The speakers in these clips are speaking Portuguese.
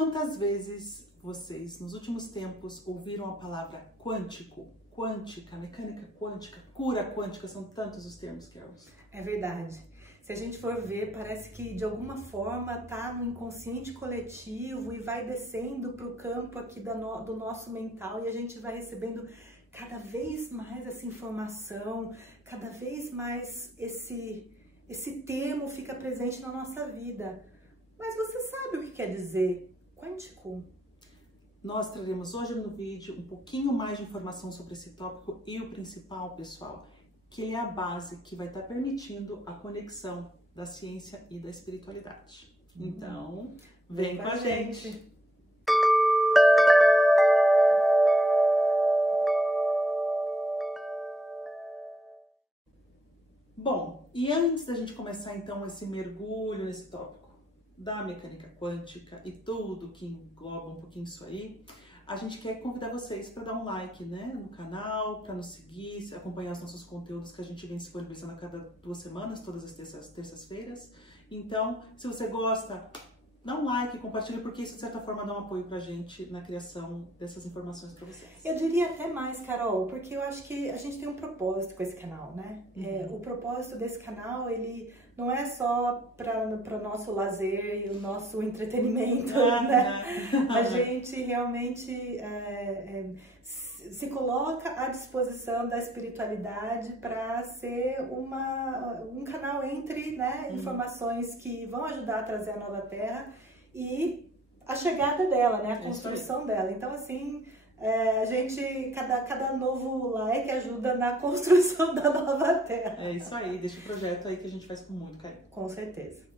Quantas vezes vocês, nos últimos tempos, ouviram a palavra quântico, quântica, mecânica quântica, cura quântica? São tantos os termos, Kels. É verdade. Se a gente for ver, parece que de alguma forma está no inconsciente coletivo e vai descendo para o campo aqui do nosso mental, e a gente vai recebendo cada vez mais essa informação, cada vez mais esse termo fica presente na nossa vida. Mas você sabe o que quer dizer quântico? Nós traremos hoje no vídeo um pouquinho mais de informação sobre esse tópico e o principal, pessoal, que ele é a base que vai estar permitindo a conexão da ciência e da espiritualidade. Então, vem com a gente! Bom, e antes da gente começar então esse mergulho nesse tópico da mecânica quântica e tudo que engloba um pouquinho isso aí, a gente quer convidar vocês para dar um like, né, no canal, para nos seguir, acompanhar os nossos conteúdos que a gente vem disponibilizando a cada 2 semanas, todas as terças-feiras. Então, se você gosta, dá um like, compartilha, porque isso de certa forma dá um apoio pra gente na criação dessas informações para vocês. Eu diria até mais, Carol, porque eu acho que a gente tem um propósito com esse canal, né? O propósito desse canal, ele não é só para o nosso lazer e o nosso entretenimento, né? A gente realmente se coloca à disposição da espiritualidade para ser um canal entre, né, informações que vão ajudar a trazer a nova terra e a chegada dela, né, a construção dela. Então, assim, a gente, cada novo like ajuda na construção da nova terra. É isso aí, deixa o projeto aí que a gente faz com muito carinho. Com certeza.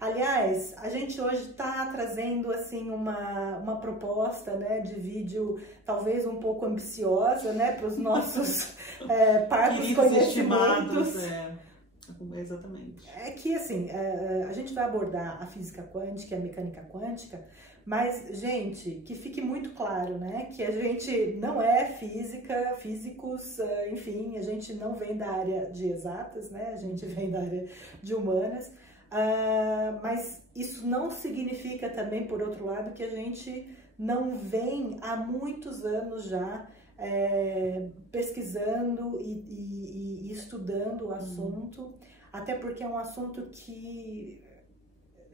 Aliás, a gente hoje está trazendo assim uma proposta, né, de vídeo talvez um pouco ambiciosa, né, para os nossos parcos conhecimentos. Exatamente. É que assim, a gente vai abordar a física quântica e a mecânica quântica, mas, gente, que fique muito claro, né, que a gente não é físicos, enfim, a gente não vem da área de exatas, né, a gente vem da área de humanas. Mas isso não significa também, por outro lado, que a gente não vem há muitos anos já pesquisando e estudando o assunto, até porque é um assunto que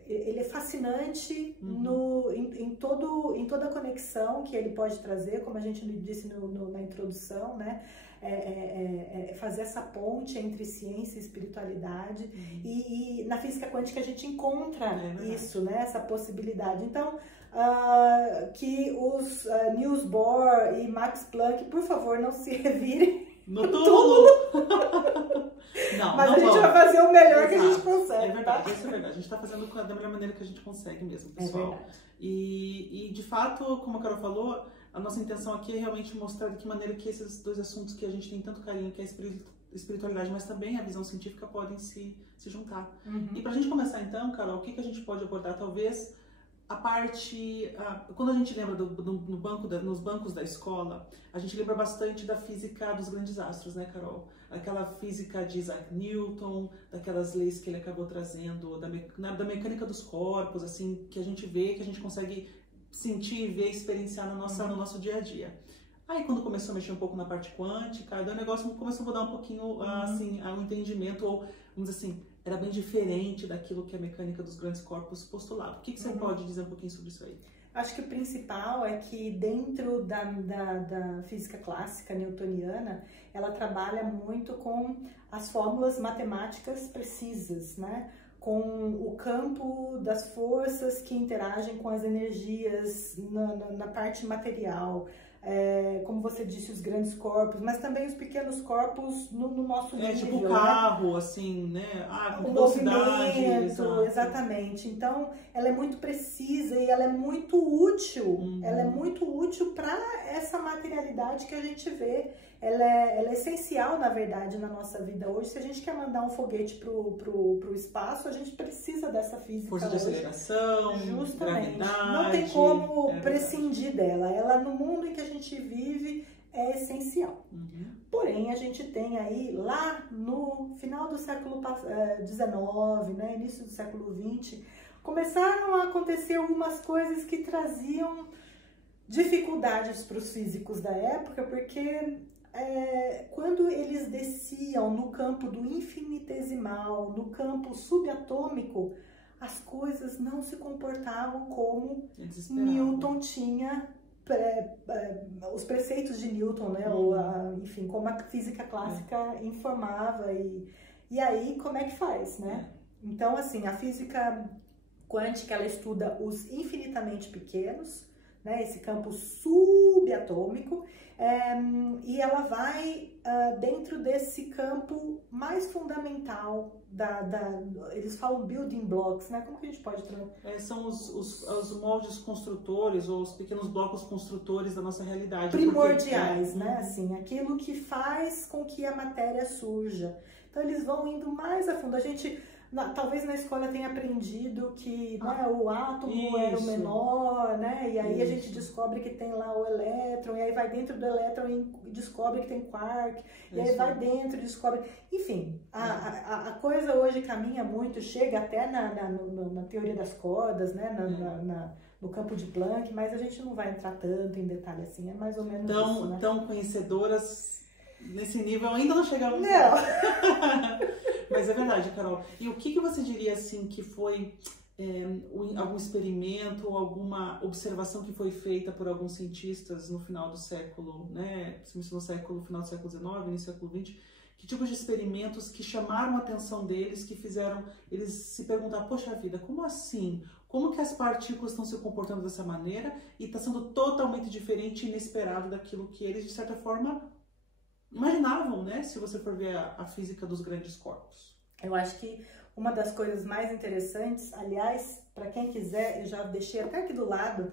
ele é fascinante em toda a conexão que ele pode trazer, como a gente disse na introdução, né? Fazer essa ponte entre ciência e espiritualidade, e na física quântica a gente encontra isso, né? Essa possibilidade. Então, que os Niels Bohr e Max Planck, por favor, não se revirem no túmulo. Mas a gente vai fazer o melhor que a gente consegue. É verdade, isso é verdade. A gente está fazendo da melhor maneira que a gente consegue mesmo, pessoal. É verdade. E de fato, como a Carol falou, a nossa intenção aqui é realmente mostrar de que maneira que esses dois assuntos que a gente tem tanto carinho, que é a espiritualidade, mas também a visão científica, podem se juntar. E pra gente começar então, Carol, o que a gente pode abordar? Talvez a parte... quando a gente lembra nos bancos da escola, a gente lembra bastante da física dos grandes astros, né, Carol? Aquela física de Isaac Newton, daquelas leis que ele acabou trazendo, da mecânica dos corpos, assim, que a gente vê, que a gente consegue sentir, ver, experienciar no nosso dia a dia. Aí quando começou a mexer um pouco na parte quântica, o negócio começou a mudar um pouquinho, assim, o entendimento, ou, vamos dizer assim, era bem diferente daquilo que a mecânica dos grandes corpos postulava. O que você pode dizer um pouquinho sobre isso aí? Acho que o principal é que dentro da física clássica newtoniana, ela trabalha muito com as fórmulas matemáticas precisas, né? Com o campo das forças que interagem com as energias na parte material. Como você disse, os grandes corpos, mas também os pequenos corpos no nosso nível. Tipo o carro, né? Assim, né? Com velocidade. Exatamente. Então, ela é muito precisa e ela é muito útil. Ela é muito útil para essa materialidade que a gente vê. Ela é essencial, na verdade, na nossa vida hoje. Se a gente quer mandar um foguete pro espaço, a gente precisa dessa física. Força de aceleração, justamente. Gravidade. Não tem como prescindir dela. Ela, no mundo em que a gente vive, é essencial. Porém, a gente tem aí, lá no final do século XIX, né, início do século XX, começaram a acontecer algumas coisas que traziam dificuldades para os físicos da época, porque quando eles desciam no campo do infinitesimal, no campo subatômico, as coisas não se comportavam como Newton tinha, os preceitos de Newton, né? Enfim, como a física clássica informava. E aí, como é que faz, né? Então, assim, a física quântica, ela estuda os infinitamente pequenos, né? Esse campo subatômico, e ela vai dentro desse campo mais fundamental eles falam building blocks, né? Como que a gente pode traduzir? São os moldes construtores ou os pequenos blocos construtores da nossa realidade. Primordiais, né? Assim, aquilo que faz com que a matéria surja. Então eles vão indo mais a fundo. A gente talvez na escola tenha aprendido que né, o átomo era o menor, né? E aí a gente descobre que tem lá o elétron, e aí vai dentro do elétron e descobre que tem quark, e aí vai dentro e descobre... Enfim, a coisa hoje caminha muito, chega até na teoria das cordas, né? No campo de Planck, mas a gente não vai entrar tanto em detalhe assim, é mais ou menos isso, né? Tão conhecedoras nesse nível ainda não chegamos. Não! Mas é verdade, Carol. E o que você diria, assim, que foi algum experimento ou alguma observação que foi feita por alguns cientistas no final do século, né? No final do século XIX, início do século XX, que tipos de experimentos que chamaram a atenção deles, que fizeram eles se perguntar, poxa vida, como assim? Como que as partículas estão se comportando dessa maneira e está sendo totalmente diferente e inesperado daquilo que eles, de certa forma, imaginavam, né? Se você for ver a física dos grandes corpos. Eu acho que uma das coisas mais interessantes, aliás, para quem quiser, eu já deixei até aqui do lado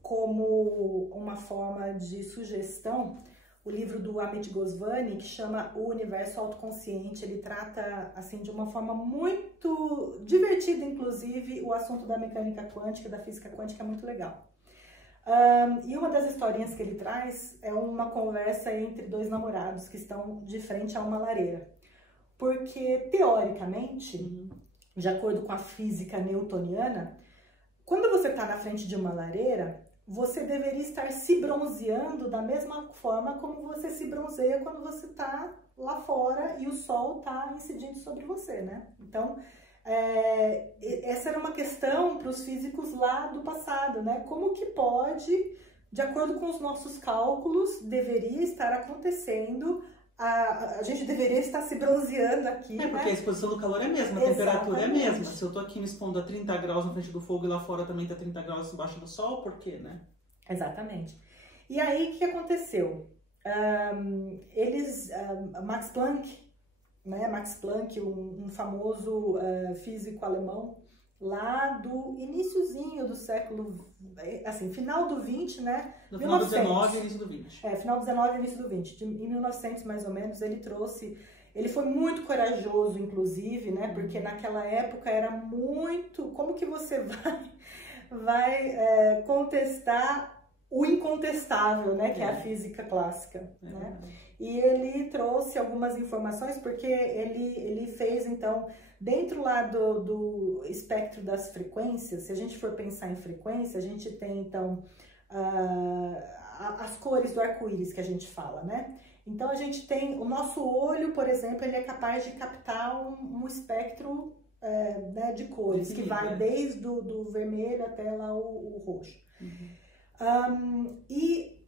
como uma forma de sugestão, o livro do Amit Goswami, que chama O Universo Autoconsciente. Ele trata, assim, de uma forma muito divertida, inclusive, o assunto da mecânica quântica, da física quântica, é muito legal. E uma das historinhas que ele traz é uma conversa entre dois namorados que estão de frente a uma lareira. Porque, teoricamente, de acordo com a física newtoniana, quando você está na frente de uma lareira, você deveria estar se bronzeando da mesma forma como você se bronzeia quando você está lá fora e o sol está incidindo sobre você, né? Então, essa era uma questão para os físicos lá do passado, né? Como que pode, de acordo com os nossos cálculos, deveria estar acontecendo, a gente deveria estar se bronzeando aqui, porque né? a exposição do calor é a mesma, a temperatura é a mesma. Se eu tô aqui me expondo a 30 graus na frente do fogo e lá fora também tá 30 graus embaixo do sol, por quê, né? Exatamente. E aí, o que aconteceu? Max Planck, né? Max Planck, um famoso físico alemão, lá do iniciozinho do século, assim, final do 20, né? No final do 19 e início do 20. Final do 19 e início do 20. Em 1900, mais ou menos, ele foi muito corajoso, inclusive, né? Porque naquela época era muito... Como que você vai contestar o incontestável, né? Que é a física clássica, né? E ele trouxe algumas informações, porque ele fez, então, dentro lá do espectro das frequências, se a gente for pensar em frequência, a gente tem, então, as cores do arco-íris que a gente fala, né? Então, a gente tem, o nosso olho, por exemplo, ele é capaz de captar um espectro né, de cores, que vai desde do vermelho até lá o roxo. E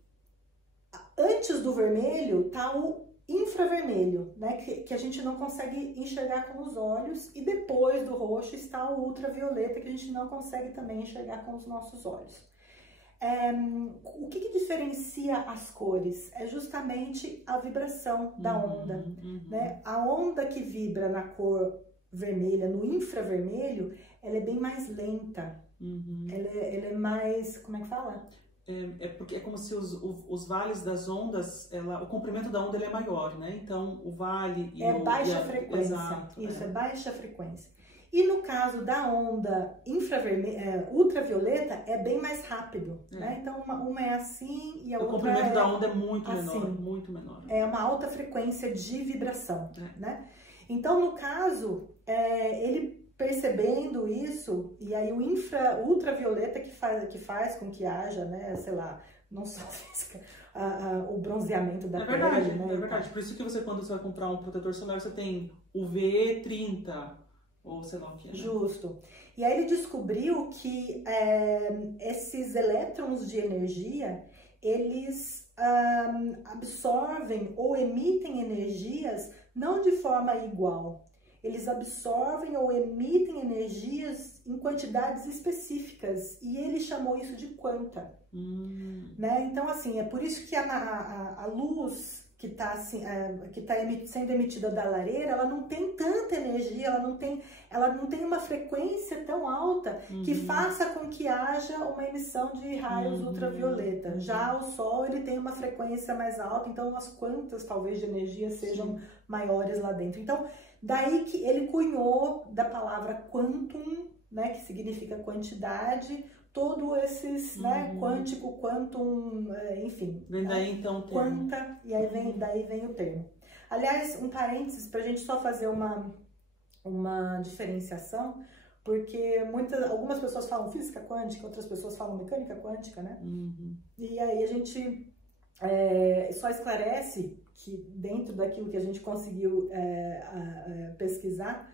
antes do vermelho está o infravermelho, né, que a gente não consegue enxergar com os olhos, e depois do roxo está o ultravioleta, que a gente não consegue também enxergar com os nossos olhos. O que diferencia as cores? É justamente a vibração da onda, né? A onda que vibra na cor vermelha, no infravermelho, ela é bem mais lenta, ela é mais, como é que fala? Porque é como se os vales das ondas, o comprimento da onda ele é maior, né? Então, o vale... baixa frequência. Exato, isso, é baixa frequência. E no caso da onda ultravioleta, é bem mais rápido, né? Então, uma é assim e a outra é... O comprimento da onda é muito assim, menor, muito menor. É uma alta frequência de vibração, né? Então, no caso, ele percebendo isso, e aí o ultravioleta que faz com que haja, né, sei lá, não só física, o bronzeamento da pele, né? É verdade. Por isso que quando você vai comprar um protetor solar, você tem UV 30, ou sei lá o que. Né? Justo. E aí ele descobriu que esses elétrons de energia, eles absorvem ou emitem energias não de forma igual. Eles absorvem ou emitem energias em quantidades específicas, e ele chamou isso de quanta. Né? Então, assim, é por isso que a luz que está assim, sendo emitida da lareira, ela não tem tanta energia, ela não tem uma frequência tão alta que faça com que haja uma emissão de raios ultravioleta. Já o Sol, ele tem uma frequência mais alta, então as quantas, talvez, de energia sejam maiores lá dentro. Então, daí que ele cunhou da palavra quantum, né, que significa quantidade, todos esses, né, quântico, quantum, enfim. Vem daí então o termo. Quanta, e aí daí vem o termo. Aliás, um parênteses para a gente só fazer uma diferenciação, porque algumas pessoas falam física quântica, outras pessoas falam mecânica quântica, né? E aí a gente só esclarece que dentro daquilo que a gente conseguiu pesquisar,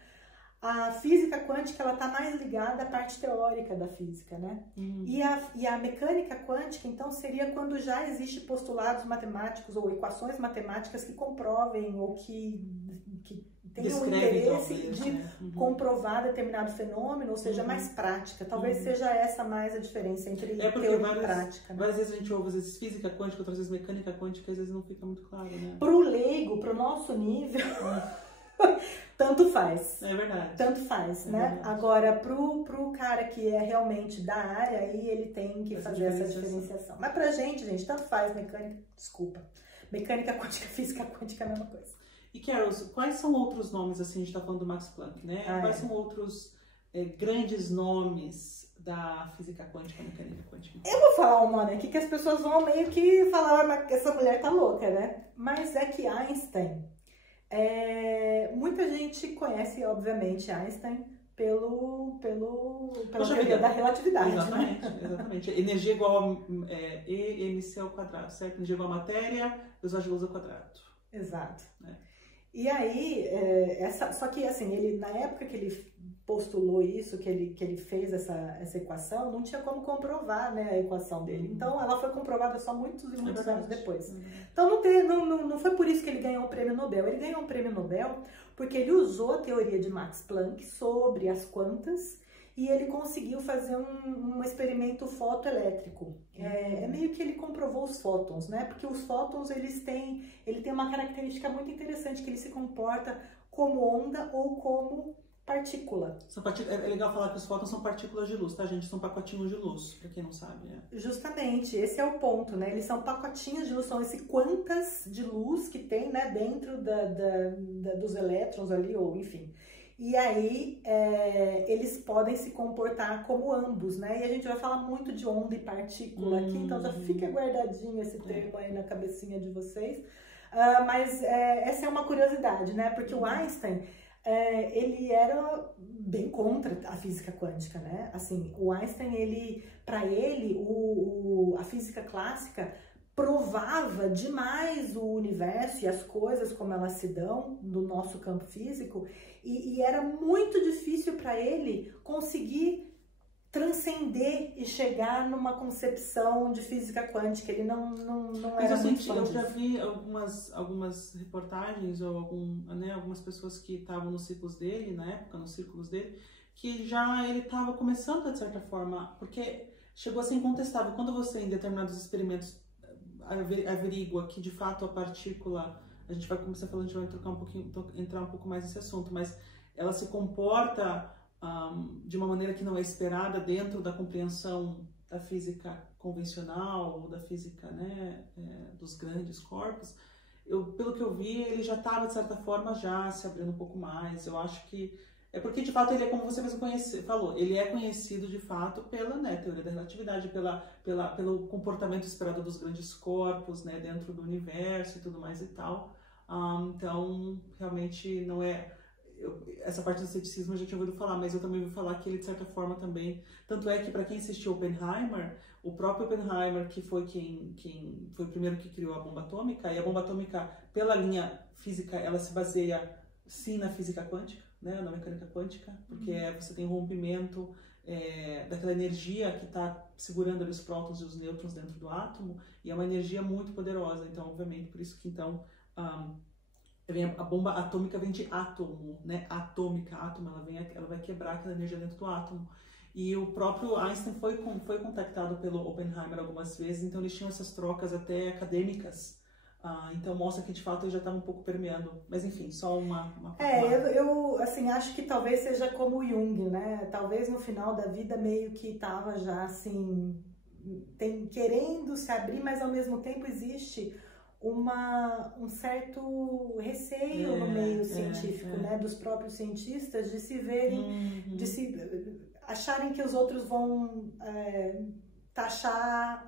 a física quântica, ela está mais ligada à parte teórica da física, né? E a mecânica quântica, então, seria quando já existe postulados matemáticos ou equações matemáticas que comprovem ou que tenham o interesse de comprovar determinado fenômeno, ou seja, mais prática. Talvez seja essa mais a diferença entre teoria e prática. Né? Várias vezes a gente ouve, às vezes, física quântica, outras vezes mecânica quântica, às vezes não fica muito claro, né? Para o leigo, para o nosso nível... Tanto faz. É verdade. Tanto faz, né? Verdade. Agora, pro cara que é realmente da área, aí ele tem que fazer essa diferenciação. Mas pra gente, tanto faz mecânica quântica, física quântica, é a mesma coisa. E, Carol, quais são outros nomes, assim, a gente tá falando do Max Planck, né? Quais são outros grandes nomes da física quântica, mecânica quântica? Eu vou falar um nome aqui que as pessoas vão meio que falar, mas essa mulher tá louca, né? Mas é que Einstein... muita gente conhece, obviamente, Einstein pela teoria da relatividade. Exatamente, né? Exatamente. Energia igual a EmC ao quadrado, certo? Energia igual a matéria, velocidade de luz ao quadrado. Exato. E aí, só que assim, ele, na época que ele postulou isso, que ele fez essa equação, não tinha como comprovar, né, a equação dele. Então, ela foi comprovada só muitos e muitos anos depois. Então, não foi por isso que ele ganhou o prêmio Nobel. Ele ganhou o prêmio Nobel porque ele usou a teoria de Max Planck sobre as quantas e ele conseguiu fazer um experimento fotoelétrico. É meio que ele comprovou os fótons, né? Porque os fótons, ele tem uma característica muito interessante, que ele se comporta como onda ou como partícula. É legal falar que os fótons são partículas de luz, tá, gente? São pacotinhos de luz, pra quem não sabe. Justamente, esse é o ponto, né? Eles são pacotinhos de luz, são esse quantas de luz que tem, né, dentro dos elétrons ali, ou enfim. E aí, eles podem se comportar como ambos, né? E a gente vai falar muito de onda e partícula aqui, então já fica guardadinho esse termo aí na cabecinha de vocês. Mas essa é uma curiosidade, né? Porque o Einstein... ele era bem contra a física quântica, né? Assim, o Einstein, para ele, a física clássica provava demais o universo e as coisas como elas se dão no nosso campo físico, e era muito difícil para ele conseguir transcender e chegar numa concepção de física quântica. Ele não era muito fã disso. Eu já vi algumas reportagens ou algumas pessoas que estavam nos ciclos dele, na época, nos círculos dele, que já ele estava começando, de certa forma, porque chegou a ser incontestável. Quando você, em determinados experimentos, averigua que, de fato, a partícula, a gente vai começar falando, a gente vai entrar um pouco mais nesse assunto, mas ela se comporta de uma maneira que não é esperada dentro da compreensão da física convencional ou da física, né, dos grandes corpos. Pelo que eu vi, ele já estava, de certa forma, já se abrindo um pouco mais. Eu acho que porque, de fato, ele é, como você mesmo falou, ele é conhecido, de fato, pela, né, teoria da relatividade, pelo comportamento esperado dos grandes corpos, né, dentro do universo e tudo mais e tal. Então, realmente, não é... essa parte do ceticismo eu já tinha ouvido falar, mas eu também ouvi falar que ele, de certa forma, também... Tanto é que, para quem assistiu Oppenheimer, o próprio Oppenheimer, que foi quem foi o primeiro que criou a bomba atômica, e a bomba atômica, pela linha física, ela se baseia, sim, na física quântica, né, na mecânica quântica, porque você tem um rompimento daquela energia que está segurando ali os prótons e os nêutrons dentro do átomo, e é uma energia muito poderosa. Então, obviamente, por isso que, então... a bomba atômica vem de átomo, né? Atômica, átomo, ela vai quebrar aquela energia dentro do átomo. E o próprio Einstein foi contactado pelo Oppenheimer algumas vezes, então eles tinham essas trocas até acadêmicas. Então mostra que de fato ele já estava um pouco permeando. Mas enfim, só uma... Eu assim, acho que talvez seja como o Jung, né? Talvez no final da vida meio que estava já assim, querendo se abrir, mas ao mesmo tempo existe um certo receio no meio científico, né, dos próprios cientistas de se verem, de se acharem que os outros vão taxar,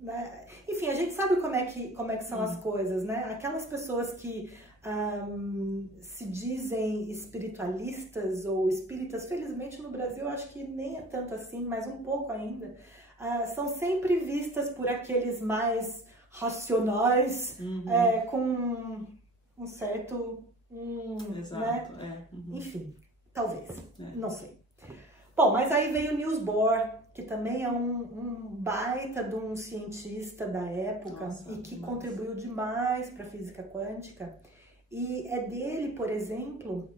né? Enfim, a gente sabe como é que são as coisas, né? Aquelas pessoas que se dizem espiritualistas ou espíritas, felizmente no Brasil acho que nem é tanto assim, mas um pouco ainda, são sempre vistas por aqueles mais racionais, com um certo... Exato, né? Enfim, talvez, não sei. Bom, mas aí veio o Niels Bohr, que também é um baita de um cientista da época. Nossa, e que contribuiu demais para a física quântica. E é dele, por exemplo,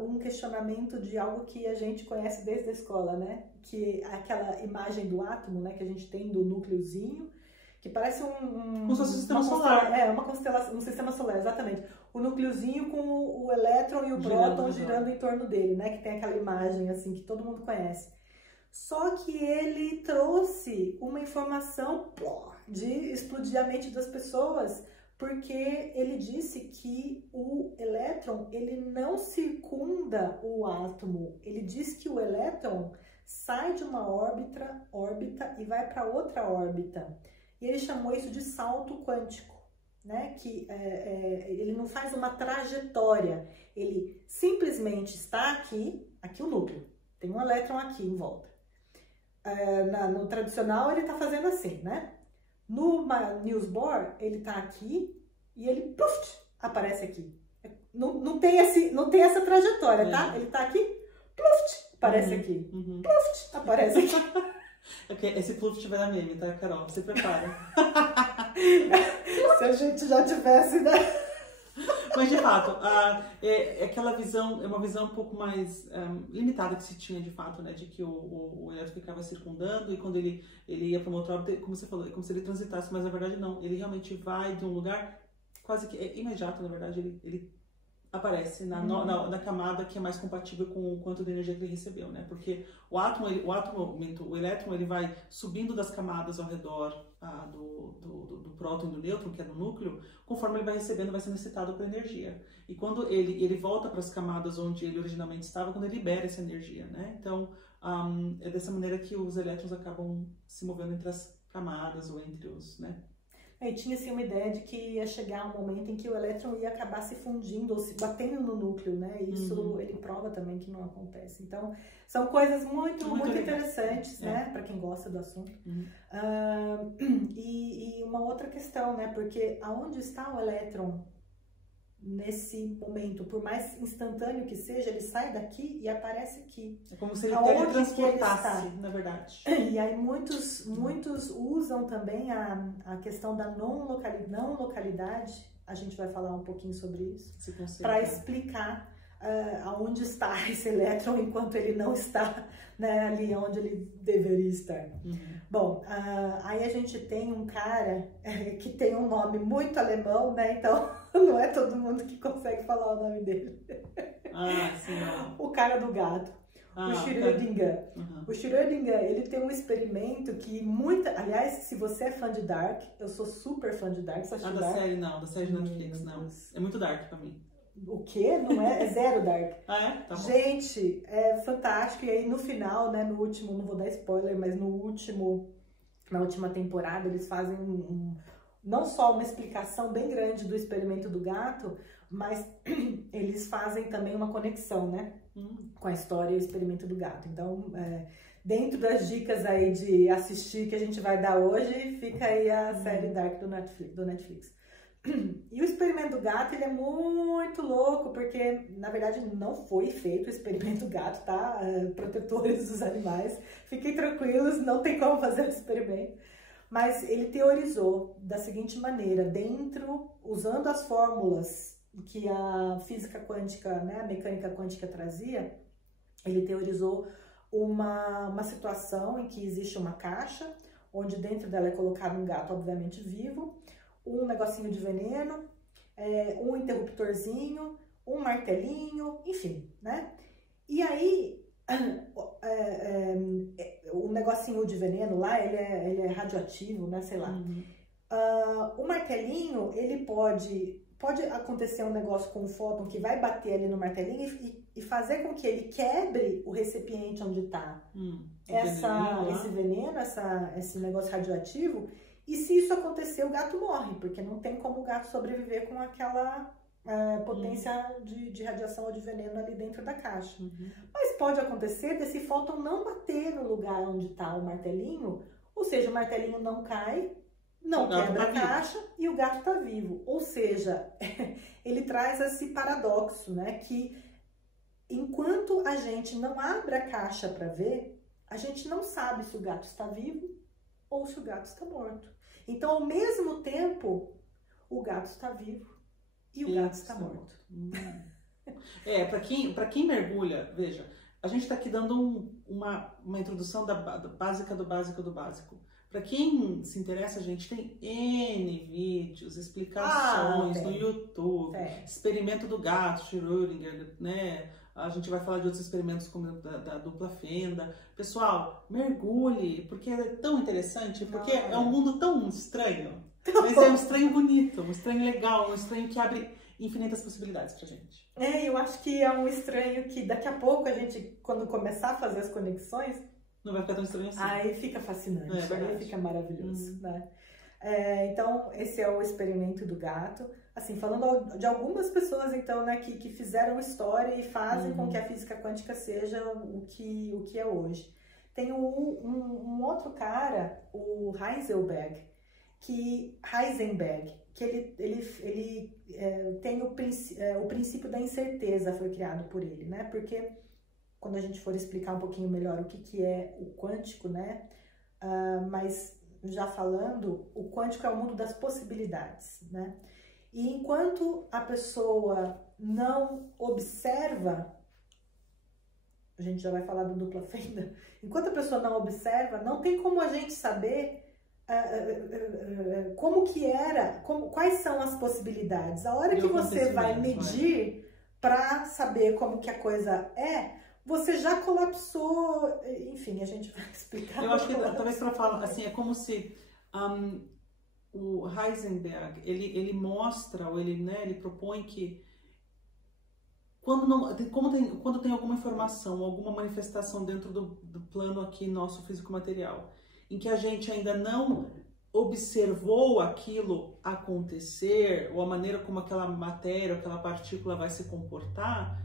um questionamento de algo que a gente conhece desde a escola, né? Que é aquela imagem do átomo, né? Que a gente tem do núcleozinho, que parece um sistema solar. Uma constelação, um sistema solar, exatamente. O núcleozinho com o elétron e o próton girando em torno dele, né? Que tem aquela imagem assim que todo mundo conhece. Só que ele trouxe uma informação de explodir a mente das pessoas, porque ele disse que o elétron, ele não circunda o átomo. Ele diz que o elétron sai de uma órbita e vai para outra órbita. E ele chamou isso de salto quântico, né? Que ele não faz uma trajetória, ele simplesmente está aqui o núcleo, tem um elétron aqui em volta. No tradicional ele está fazendo assim, né? No Niels Bohr, ele está aqui e ele aparece aqui. Não tem essa trajetória, tá? Ele está aqui, aparece aqui, aparece aqui. Esse pluft vai dar meme, tá, Carol? Se prepara. Se a gente já tivesse, né? Mas, de fato, aquela visão, é uma visão um pouco mais limitada que se tinha, de fato, né? De que o elétron ficava circundando e quando ele ia para uma outra órbita, como você falou, é como se ele transitasse, mas na verdade não. Ele realmente vai de um lugar quase que imediato, na verdade, ele aparece na camada que é mais compatível com o quanto de energia que ele recebeu, né? Porque o elétron, ele vai subindo das camadas ao redor do próton e do nêutron, que é do núcleo, conforme ele vai recebendo, vai sendo excitado por energia. E quando ele volta para as camadas onde ele originalmente estava, quando ele libera essa energia, né? Então, é dessa maneira que os elétrons acabam se movendo entre as camadas ou entre os, né? E tinha-se uma ideia de que ia chegar um momento em que o elétron ia acabar se fundindo ou se batendo no núcleo, né? E isso ele prova também que não acontece. Então, são coisas muito interessantes, né? Para quem gosta do assunto. E uma outra questão, né? Porque aonde está o elétron nesse momento? Por mais instantâneo que seja, ele sai daqui e aparece aqui. É como se ele teletransportasse, na verdade. E aí muitos usam também a questão da não localidade, a gente vai falar um pouquinho sobre isso, para explicar aonde está esse elétron enquanto ele não está, né, ali onde ele deveria estar. Bom, aí a gente tem um cara que tem um nome muito alemão, né, então não é todo mundo que consegue falar o nome dele. Sim. O cara do gato. O Schrödinger. O Schrödinger, ele tem um experimento que aliás, se você é fã de Dark, eu sou super fã de Dark. Você da série não, da série de Netflix, não. É muito Dark pra mim. O quê? Não é? É zero Dark. É? Tá bom. Gente, é fantástico. E aí no final, né, no último, não vou dar spoiler, mas na última temporada eles fazem não só uma explicação bem grande do experimento do gato, mas eles fazem também uma conexão, né? Com a história e o experimento do gato. Então, dentro das dicas aí de assistir que a gente vai dar hoje, fica aí a série Dark do Netflix. E o experimento do gato, ele é muito louco, porque, na verdade, não foi feito o experimento do gato, tá? Protetores dos animais, fiquem tranquilos, não tem como fazer o experimento. Mas ele teorizou da seguinte maneira, usando as fórmulas que a física quântica, né, a mecânica quântica trazia, ele teorizou uma situação em que existe uma caixa, onde dentro dela é colocado um gato, obviamente, vivo, um negocinho de veneno, um interruptorzinho, um martelinho, enfim, né? E aí, o negocinho de veneno lá, ele é radioativo, né? Sei lá. O martelinho, ele pode acontecer um negócio com o fóton que vai bater ali no martelinho e fazer com que ele quebre o recipiente onde está esse veneno, esse negócio radioativo. E se isso acontecer, o gato morre, porque não tem como o gato sobreviver com aquela potência de radiação ou de veneno ali dentro da caixa. Mas pode acontecer desse fóton não bater no lugar onde está o martelinho, ou seja, o martelinho não cai, não quebra a caixa e o gato está vivo. Ou seja, ele traz esse paradoxo, né? Que enquanto a gente não abre a caixa para ver, a gente não sabe se o gato está vivo ou se o gato está morto. Então, ao mesmo tempo, o gato está vivo e o gato está morto. Para quem mergulha, veja, a gente está aqui dando uma introdução básica do básico do básico. Para quem se interessa, a gente tem N vídeos, explicações no YouTube, experimento do gato, Schrödinger, né? A gente vai falar de outros experimentos como da dupla fenda. Pessoal, mergulhe, porque é tão interessante, porque é um mundo tão estranho, mas é um estranho bonito, um estranho legal, um estranho que abre infinitas possibilidades pra gente. Eu acho que é um estranho que daqui a pouco a gente, quando começar a fazer as conexões, não vai ficar tão estranho assim. Aí fica fascinante, aí fica maravilhoso, né? Então, esse é o experimento do gato. Assim, falando de algumas pessoas, então, né, que fizeram história e fazem com que a física quântica seja o que é hoje. Tem um outro cara, o Heisenberg, que ele tem o princípio da incerteza, foi criado por ele, né? Porque quando a gente for explicar um pouquinho melhor o que é o quântico, né? Mas já falando, o quântico é o mundo das possibilidades, né? E enquanto a pessoa não observa, a gente já vai falar do dupla fenda, enquanto a pessoa não observa, não tem como a gente saber como que era, quais são as possibilidades. A hora que você vai medir para saber como que a coisa você já colapsou, enfim, a gente vai explicar. Eu acho que talvez para falar assim, é como se o Heisenberg, ele mostra, ou ele propõe que quando tem alguma informação, alguma manifestação dentro do plano aqui nosso físico-material, em que a gente ainda não observou aquilo acontecer, ou a maneira como aquela matéria, aquela partícula vai se comportar,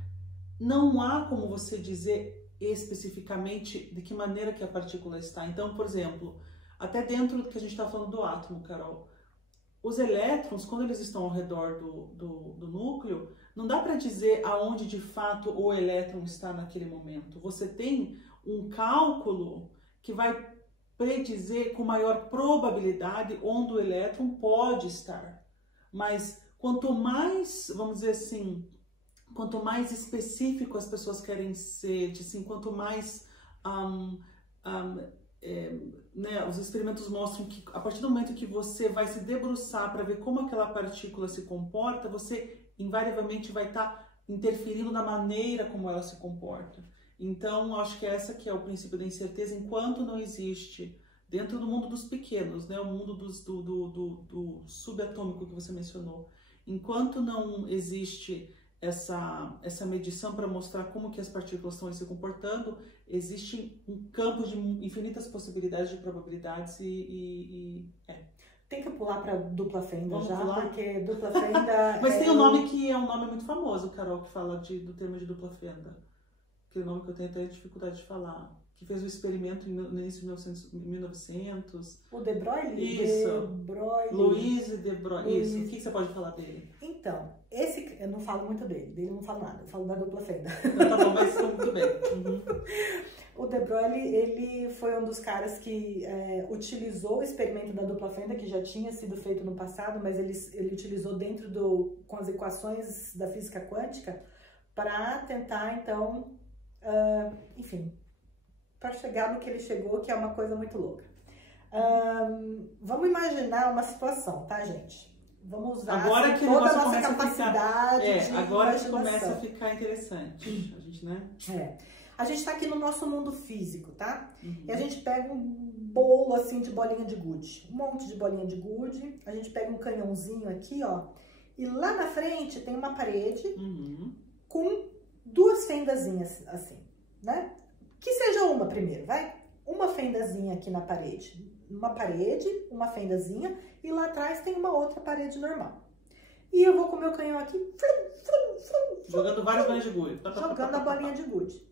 não há como você dizer especificamente de que maneira que a partícula está. Então, por exemplo, até dentro do que a gente está falando do átomo, Carol, os elétrons, quando eles estão ao redor do núcleo, não dá para dizer aonde de fato o elétron está naquele momento. Você tem um cálculo que vai predizer com maior probabilidade onde o elétron pode estar. Mas quanto mais, vamos dizer assim, quanto mais específico as pessoas querem ser, assim, quanto mais né, os experimentos mostram que a partir do momento que você vai se debruçar para ver como aquela partícula se comporta, você invariavelmente vai estar interferindo na maneira como ela se comporta. Então, acho que essa que é o princípio da incerteza, enquanto não existe, dentro do mundo dos pequenos, né, o mundo do subatômico que você mencionou, enquanto não existe essa medição para mostrar como que as partículas estão se comportando, existe um campo de infinitas possibilidades de probabilidades Tem que pular para dupla fenda. Vamos já, pular? porque dupla fenda... Mas tem um nome que é um nome muito famoso, Carol, que fala do termo de dupla fenda. Que é o nome que eu tenho até dificuldade de falar. Que fez o experimento no início de 1900. O De Broglie? Isso. De Broglie. Louise De Broglie. Isso. O que você pode falar dele? Então, eu não falo muito dele eu não falo nada, eu falo da dupla fenda. Então, tá bom, mas tudo bem. Uhum. O De Broglie, ele foi um dos caras que utilizou o experimento da dupla fenda, que já tinha sido feito no passado, mas ele utilizou com as equações da física quântica para tentar, então, enfim, para chegar no que ele chegou, que é uma coisa muito louca. Vamos imaginar uma situação, tá, gente? Vamos usar agora que toda a nossa começa capacidade de agora imaginação. que começa a ficar interessante. A gente, né? A gente tá aqui no nosso mundo físico, tá? Uhum. E a gente pega um bolo, assim, de bolinha de gude. Um monte de bolinha de gude. A gente pega um canhãozinho aqui, ó. E lá na frente tem uma parede com duas fendazinhas, assim, né? Que seja uma primeiro, vai? Uma fendazinha aqui na parede. Uma fendazinha. E lá atrás tem uma outra parede normal. E eu vou com o meu canhão aqui. Jogando várias bolinhas de gude. Jogando a bolinha de gude.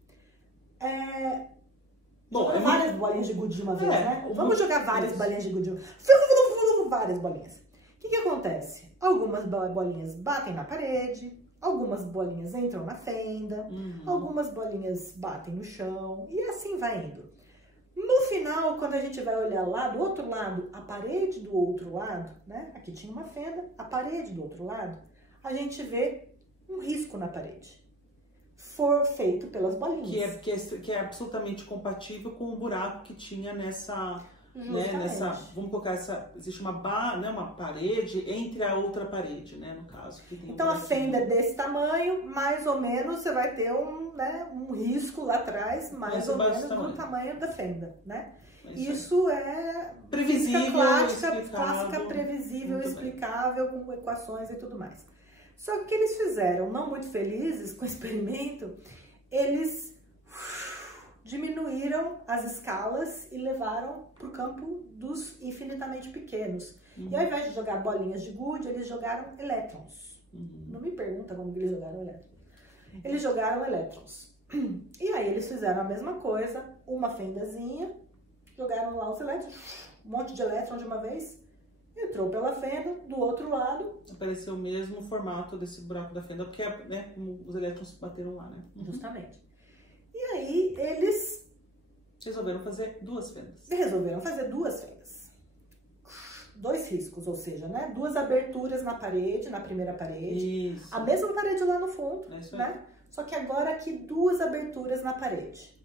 Bom, várias bolinhas de gude de uma vez, né? Vamos jogar várias bolinhas de gude de uma vez. Várias bolinhas. O que acontece? Algumas bolinhas batem na parede, algumas bolinhas entram na fenda, algumas bolinhas batem no chão e assim vai indo. No final, quando a gente vai olhar lá do outro lado, a parede do outro lado, né? Aqui tinha uma fenda, a parede do outro lado, a gente vê um risco na parede. For feito pelas bolinhas. Que é absolutamente compatível com o buraco que tinha nessa... Né, vamos colocar existe uma parede entre a outra parede, né, no caso. Que tem então a fenda é desse tamanho, mais ou menos você vai ter um risco lá atrás, mais ou menos do tamanho da fenda, né? Isso é previsível, clássica, previsível, explicável, com equações e tudo mais. Só que o que eles fizeram, não muito felizes com o experimento, eles diminuíram as escalas e levaram para o campo dos infinitamente pequenos. E ao invés de jogar bolinhas de gude, eles jogaram elétrons. Não me pergunta como que eles jogaram elétrons. Eles jogaram elétrons. E aí eles fizeram a mesma coisa, uma fendazinha, jogaram lá os elétrons, um monte de elétrons de uma vez, entrou pela fenda, do outro lado... Apareceu o mesmo formato desse buraco da fenda, porque né, os elétrons bateram lá, né? Justamente. E aí eles... resolveram fazer duas fendas. Dois riscos, ou seja, né? Duas aberturas na parede, na primeira parede. Isso. A mesma parede lá no fundo, isso né? aí. Só que agora aqui duas aberturas na parede.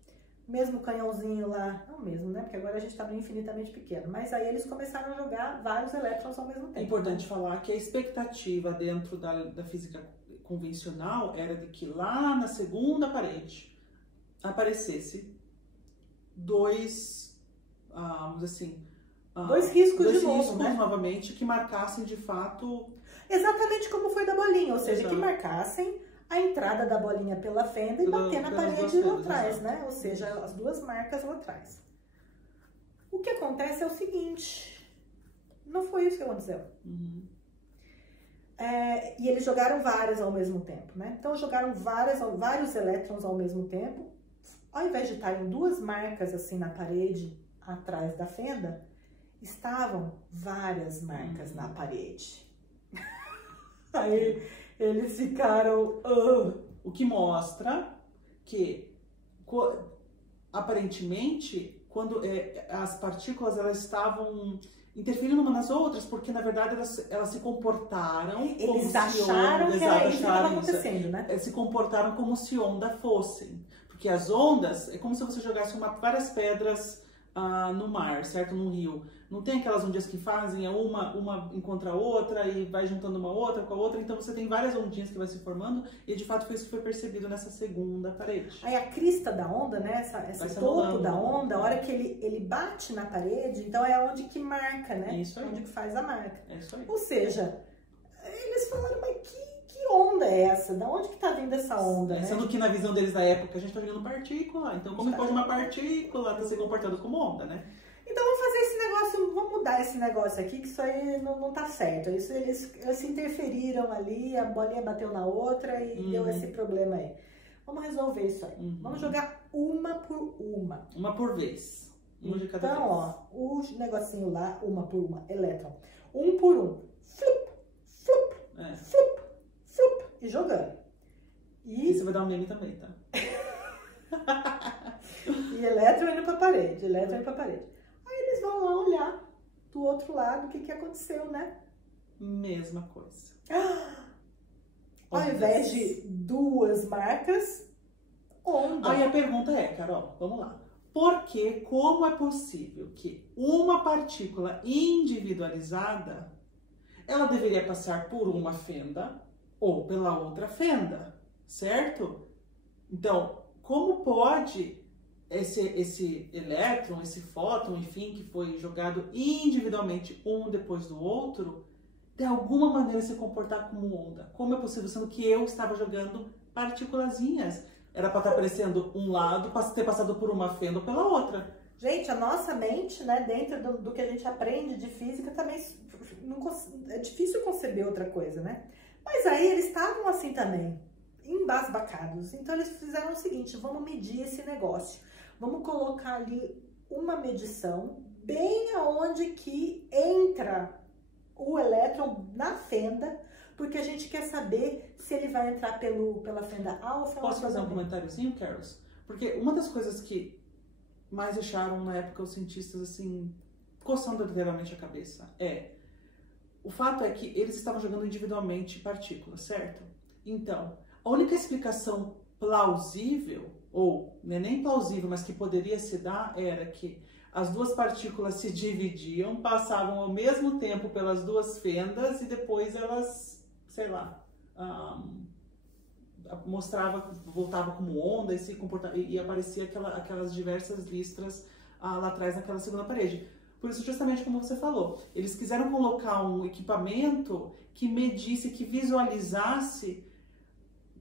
Mesmo canhãozinho lá, não mesmo, né? Porque agora a gente está no infinitamente pequeno. Mas aí eles começaram a jogar vários elétrons ao mesmo tempo. É importante falar que a expectativa dentro da física convencional era de que lá na segunda parede aparecesse dois, vamos dizer assim... dois riscos de novo, riscos, né? novamente, que marcassem de fato... Exatamente como foi da bolinha, ou seja, que marcassem a entrada da bolinha pela fenda e bater na parede lá atrás, né? Ou seja, as duas marcas lá atrás. O que acontece é o seguinte, não foi isso que aconteceu. E eles jogaram várias ao mesmo tempo, né? Então jogaram vários elétrons ao mesmo tempo. Ao invés de estarem duas marcas assim na parede atrás da fenda, estavam várias marcas na parede. Aí eles ficaram... O que mostra que, aparentemente, quando as partículas elas estavam interferindo umas nas outras, porque na verdade elas se comportaram eles acharam que era isso que estava acontecendo, né? Se comportaram como se ondas fossem. Porque as ondas é como se você jogasse várias pedras no mar, certo? Num rio. Não tem aquelas ondinhas que fazem uma encontra a outra e vai juntando uma outra com a outra. Então você tem várias ondinhas que vai se formando e de fato foi isso que foi percebido nessa segunda parede. Aí a crista da onda, né? Esse topo da onda, a hora que ele bate na parede, então é onde que marca, né? Isso aí. Onde que faz a marca. É isso aí. Ou seja, eles falaram, mas que onda é essa? Da onde que tá vindo essa onda, né? Sendo que na visão deles da época a gente tá jogando partícula. Então como pode uma partícula se comportando como onda, né? Então vamos fazer esse negócio vamos mudar esse negócio aqui, que isso aí não tá certo. Eles se interferiram ali, a bolinha bateu na outra e deu esse problema aí. Vamos resolver isso aí. Vamos jogar uma por uma. Uma por vez. Uma de cada vez. Então, ó, o negocinho lá, uma por uma, elétron. Um por um. Flup, flup, flup, flup. E jogando. E você vai dar um meme também, tá? E elétron indo pra parede, elétron indo pra parede. Aí eles vão lá olhar do outro lado o que aconteceu, né? Mesma coisa. Ao invés de 2 marcas, onda. Aí a pergunta é, Carol, vamos lá. Porque como é possível que uma partícula individualizada, ela deveria passar por uma fenda ou pela outra fenda, certo? Então, como pode esse elétron, esse fóton, enfim, que foi jogado individualmente um depois do outro, de alguma maneira se comportar como onda? Como é possível, sendo que eu estava jogando partículazinhas? Era para estar aparecendo um lado, para ter passado por uma fenda ou pela outra. Gente, a nossa mente, né, dentro do que a gente aprende de física, também é difícil conceber outra coisa, né? Mas aí eles estavam assim também, embasbacados. Então eles fizeram o seguinte, vamos medir esse negócio. Vamos colocar ali uma medição bem aonde que entra o elétron na fenda, porque a gente quer saber se ele vai entrar pela fenda alfa. Posso fazer um comentáriozinho, Carols? Porque uma das coisas que mais deixaram na época os cientistas assim, coçando literalmente a cabeça, o fato é que eles estavam jogando individualmente partículas, certo? Então, a única explicação plausível, ou não é nem plausível, mas que poderia se dar, era que as duas partículas se dividiam, passavam ao mesmo tempo pelas duas fendas e depois elas, sei lá, voltava como onda e se comportava, e aparecia aquelas diversas listras lá atrás naquela segunda parede. Por isso, justamente como você falou, eles quiseram colocar um equipamento que medisse, que visualizasse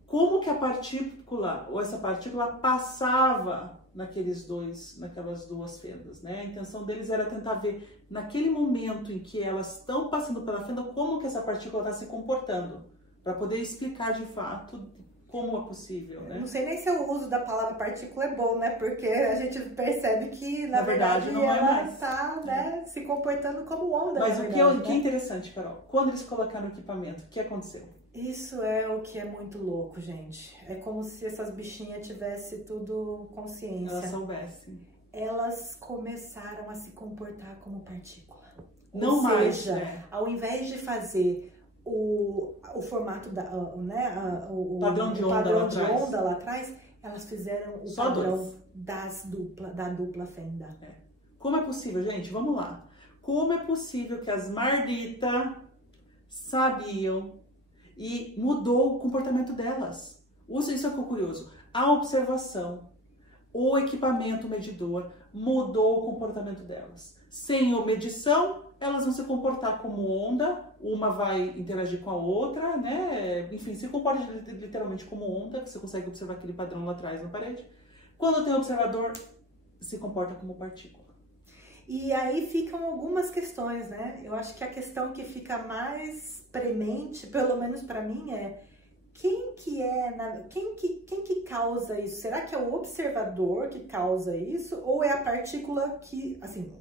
como que a partícula, ou essa partícula passava naquelas duas fendas, né? A intenção deles era tentar ver, naquele momento em que elas estão passando pela fenda, como que essa partícula está se comportando, para poder explicar de fato como é possível, né? Não sei nem se o uso da palavra partícula é bom, né? Porque a gente percebe que, na verdade não ela está, né, se comportando como onda. Mas o que é interessante, Carol, quando eles colocaram o equipamento, o que aconteceu? Isso é o que é muito louco, gente. É como se essas bichinhas tivessem tudo consciência. Elas soubessem. Elas começaram a se comportar como partícula. Não Ou mais, seja, né? Ao invés de fazer o formato o padrão de onda lá atrás, elas fizeram o Só padrão da dupla fenda. Como é possível, gente? Vamos lá. Como é possível que as marditas sabiam e mudou o comportamento delas? Isso é o que é curioso. A observação, o equipamento medidor mudou o comportamento delas. Sem a medição, elas vão se comportar como onda, uma vai interagir com a outra, né? Enfim, se comporta literalmente como onda, você consegue observar aquele padrão lá atrás na parede. Quando tem observador, se comporta como partícula. E aí ficam algumas questões, né? Eu acho que a questão que fica mais premente, pelo menos para mim, é quem que causa isso? Será que é o observador que causa isso? Ou é a partícula que, assim,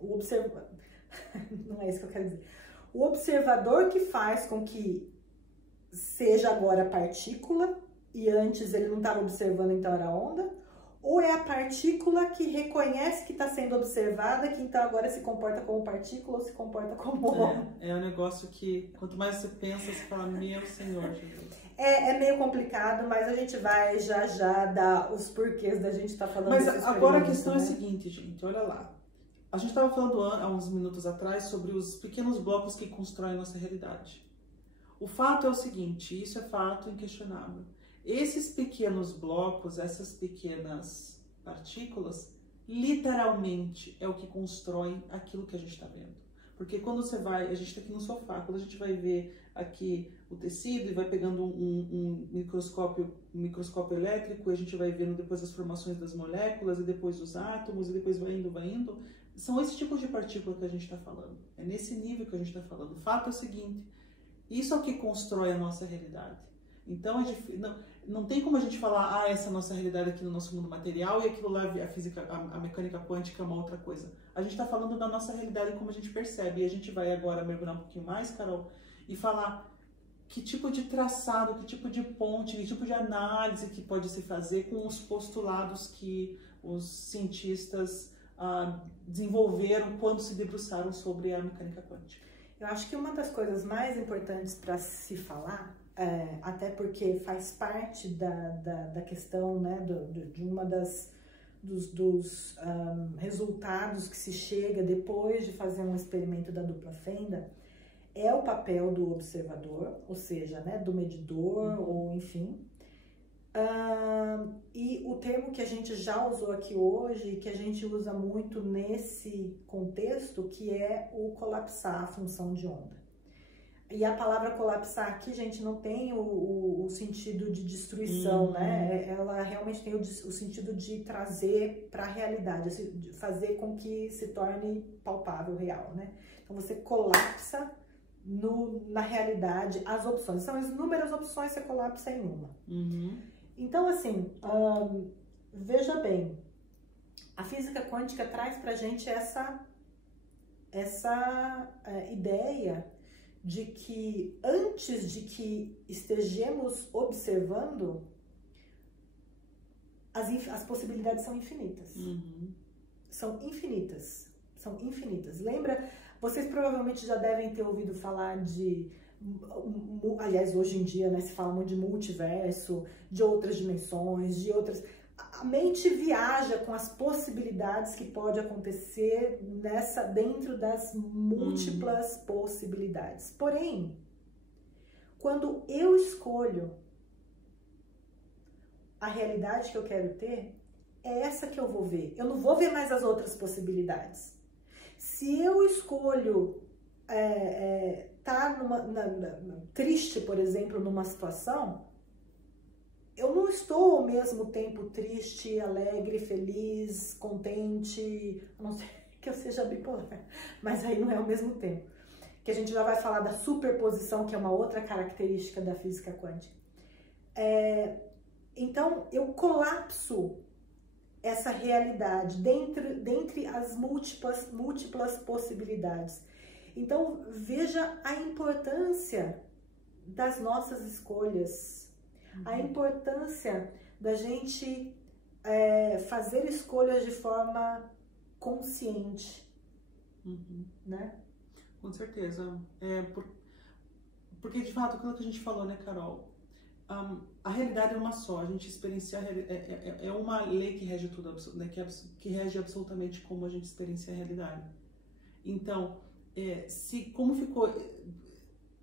não é isso que eu quero dizer. O observador que faz com que seja agora partícula e antes ele não estava observando, então era onda? Ou é a partícula que reconhece que está sendo observada, que então agora se comporta como partícula ou se comporta como onda? É um negócio que, quanto mais você pensa, você fala, meu Senhor Jesus. É meio complicado, mas a gente vai já dar os porquês da gente estar falando. Mas agora a questão é a seguinte, gente, olha lá. A gente estava falando há uns minutos atrás sobre os pequenos blocos que constroem nossa realidade. O fato é o seguinte, isso é fato inquestionável. Esses pequenos blocos, essas pequenas partículas, literalmente é o que constrói aquilo que a gente está vendo. Porque quando você vai, a gente está aqui no sofá, quando a gente vai ver aqui o tecido e vai pegando um microscópio elétrico, e a gente vai vendo depois as formações das moléculas, e depois os átomos, e depois vai indo, São esses tipos de partícula que a gente está falando. É nesse nível que a gente está falando. O fato é o seguinte, isso é o que constrói a nossa realidade. Então, não tem como a gente falar, essa é a nossa realidade aqui no nosso mundo material e aquilo lá, a física, a mecânica quântica é uma outra coisa. A gente está falando da nossa realidade como a gente percebe. E a gente vai agora mergulhar um pouquinho mais, Carol, e falar que tipo de traçado, que tipo de ponte, que tipo de análise que pode se fazer com os postulados que os cientistas desenvolveram quando se debruçaram sobre a mecânica quântica. Eu acho que uma das coisas mais importantes para se falar, até porque faz parte da questão, né, de uma dos resultados que se chega depois de fazer um experimento da dupla fenda, é o papel do observador, ou seja, né, do medidor, ou enfim. E o termo que a gente já usou aqui hoje, que a gente usa muito nesse contexto, que é o colapsar a função de onda. E a palavra colapsar aqui, gente, não tem o sentido de destruição, né? Ela realmente tem o sentido de trazer para a realidade, de fazer com que se torne palpável, real, né? Então você colapsa na realidade as opções. São inúmeras opções, você colapsa em uma. Então, assim, veja bem, a física quântica traz pra gente essa ideia de que antes de que estejamos observando, as possibilidades são infinitas. São infinitas. São infinitas. Lembra? Vocês provavelmente já devem ter ouvido falar aliás, hoje em dia, né, se fala muito de multiverso, de outras dimensões, de outras... A mente viaja com as possibilidades que pode acontecer dentro das múltiplas possibilidades. Porém, quando eu escolho a realidade que eu quero ter, é essa que eu vou ver. Eu não vou ver mais as outras possibilidades. Se eu escolho estar triste, por exemplo, numa situação, eu não estou ao mesmo tempo triste, alegre, feliz, contente, a não ser que eu seja bipolar, mas aí não é ao mesmo tempo. Que a gente já vai falar da superposição, que é uma outra característica da física quântica. Então, eu colapso essa realidade dentre as múltiplas possibilidades. Então, veja a importância das nossas escolhas, a importância da gente fazer escolhas de forma consciente, né? Com certeza. Porque, de fato, aquilo que a gente falou, né, Carol? A realidade é uma só, a gente experiencia é uma lei que rege tudo, né, que rege absolutamente como a gente experiencia a realidade. Então, como ficou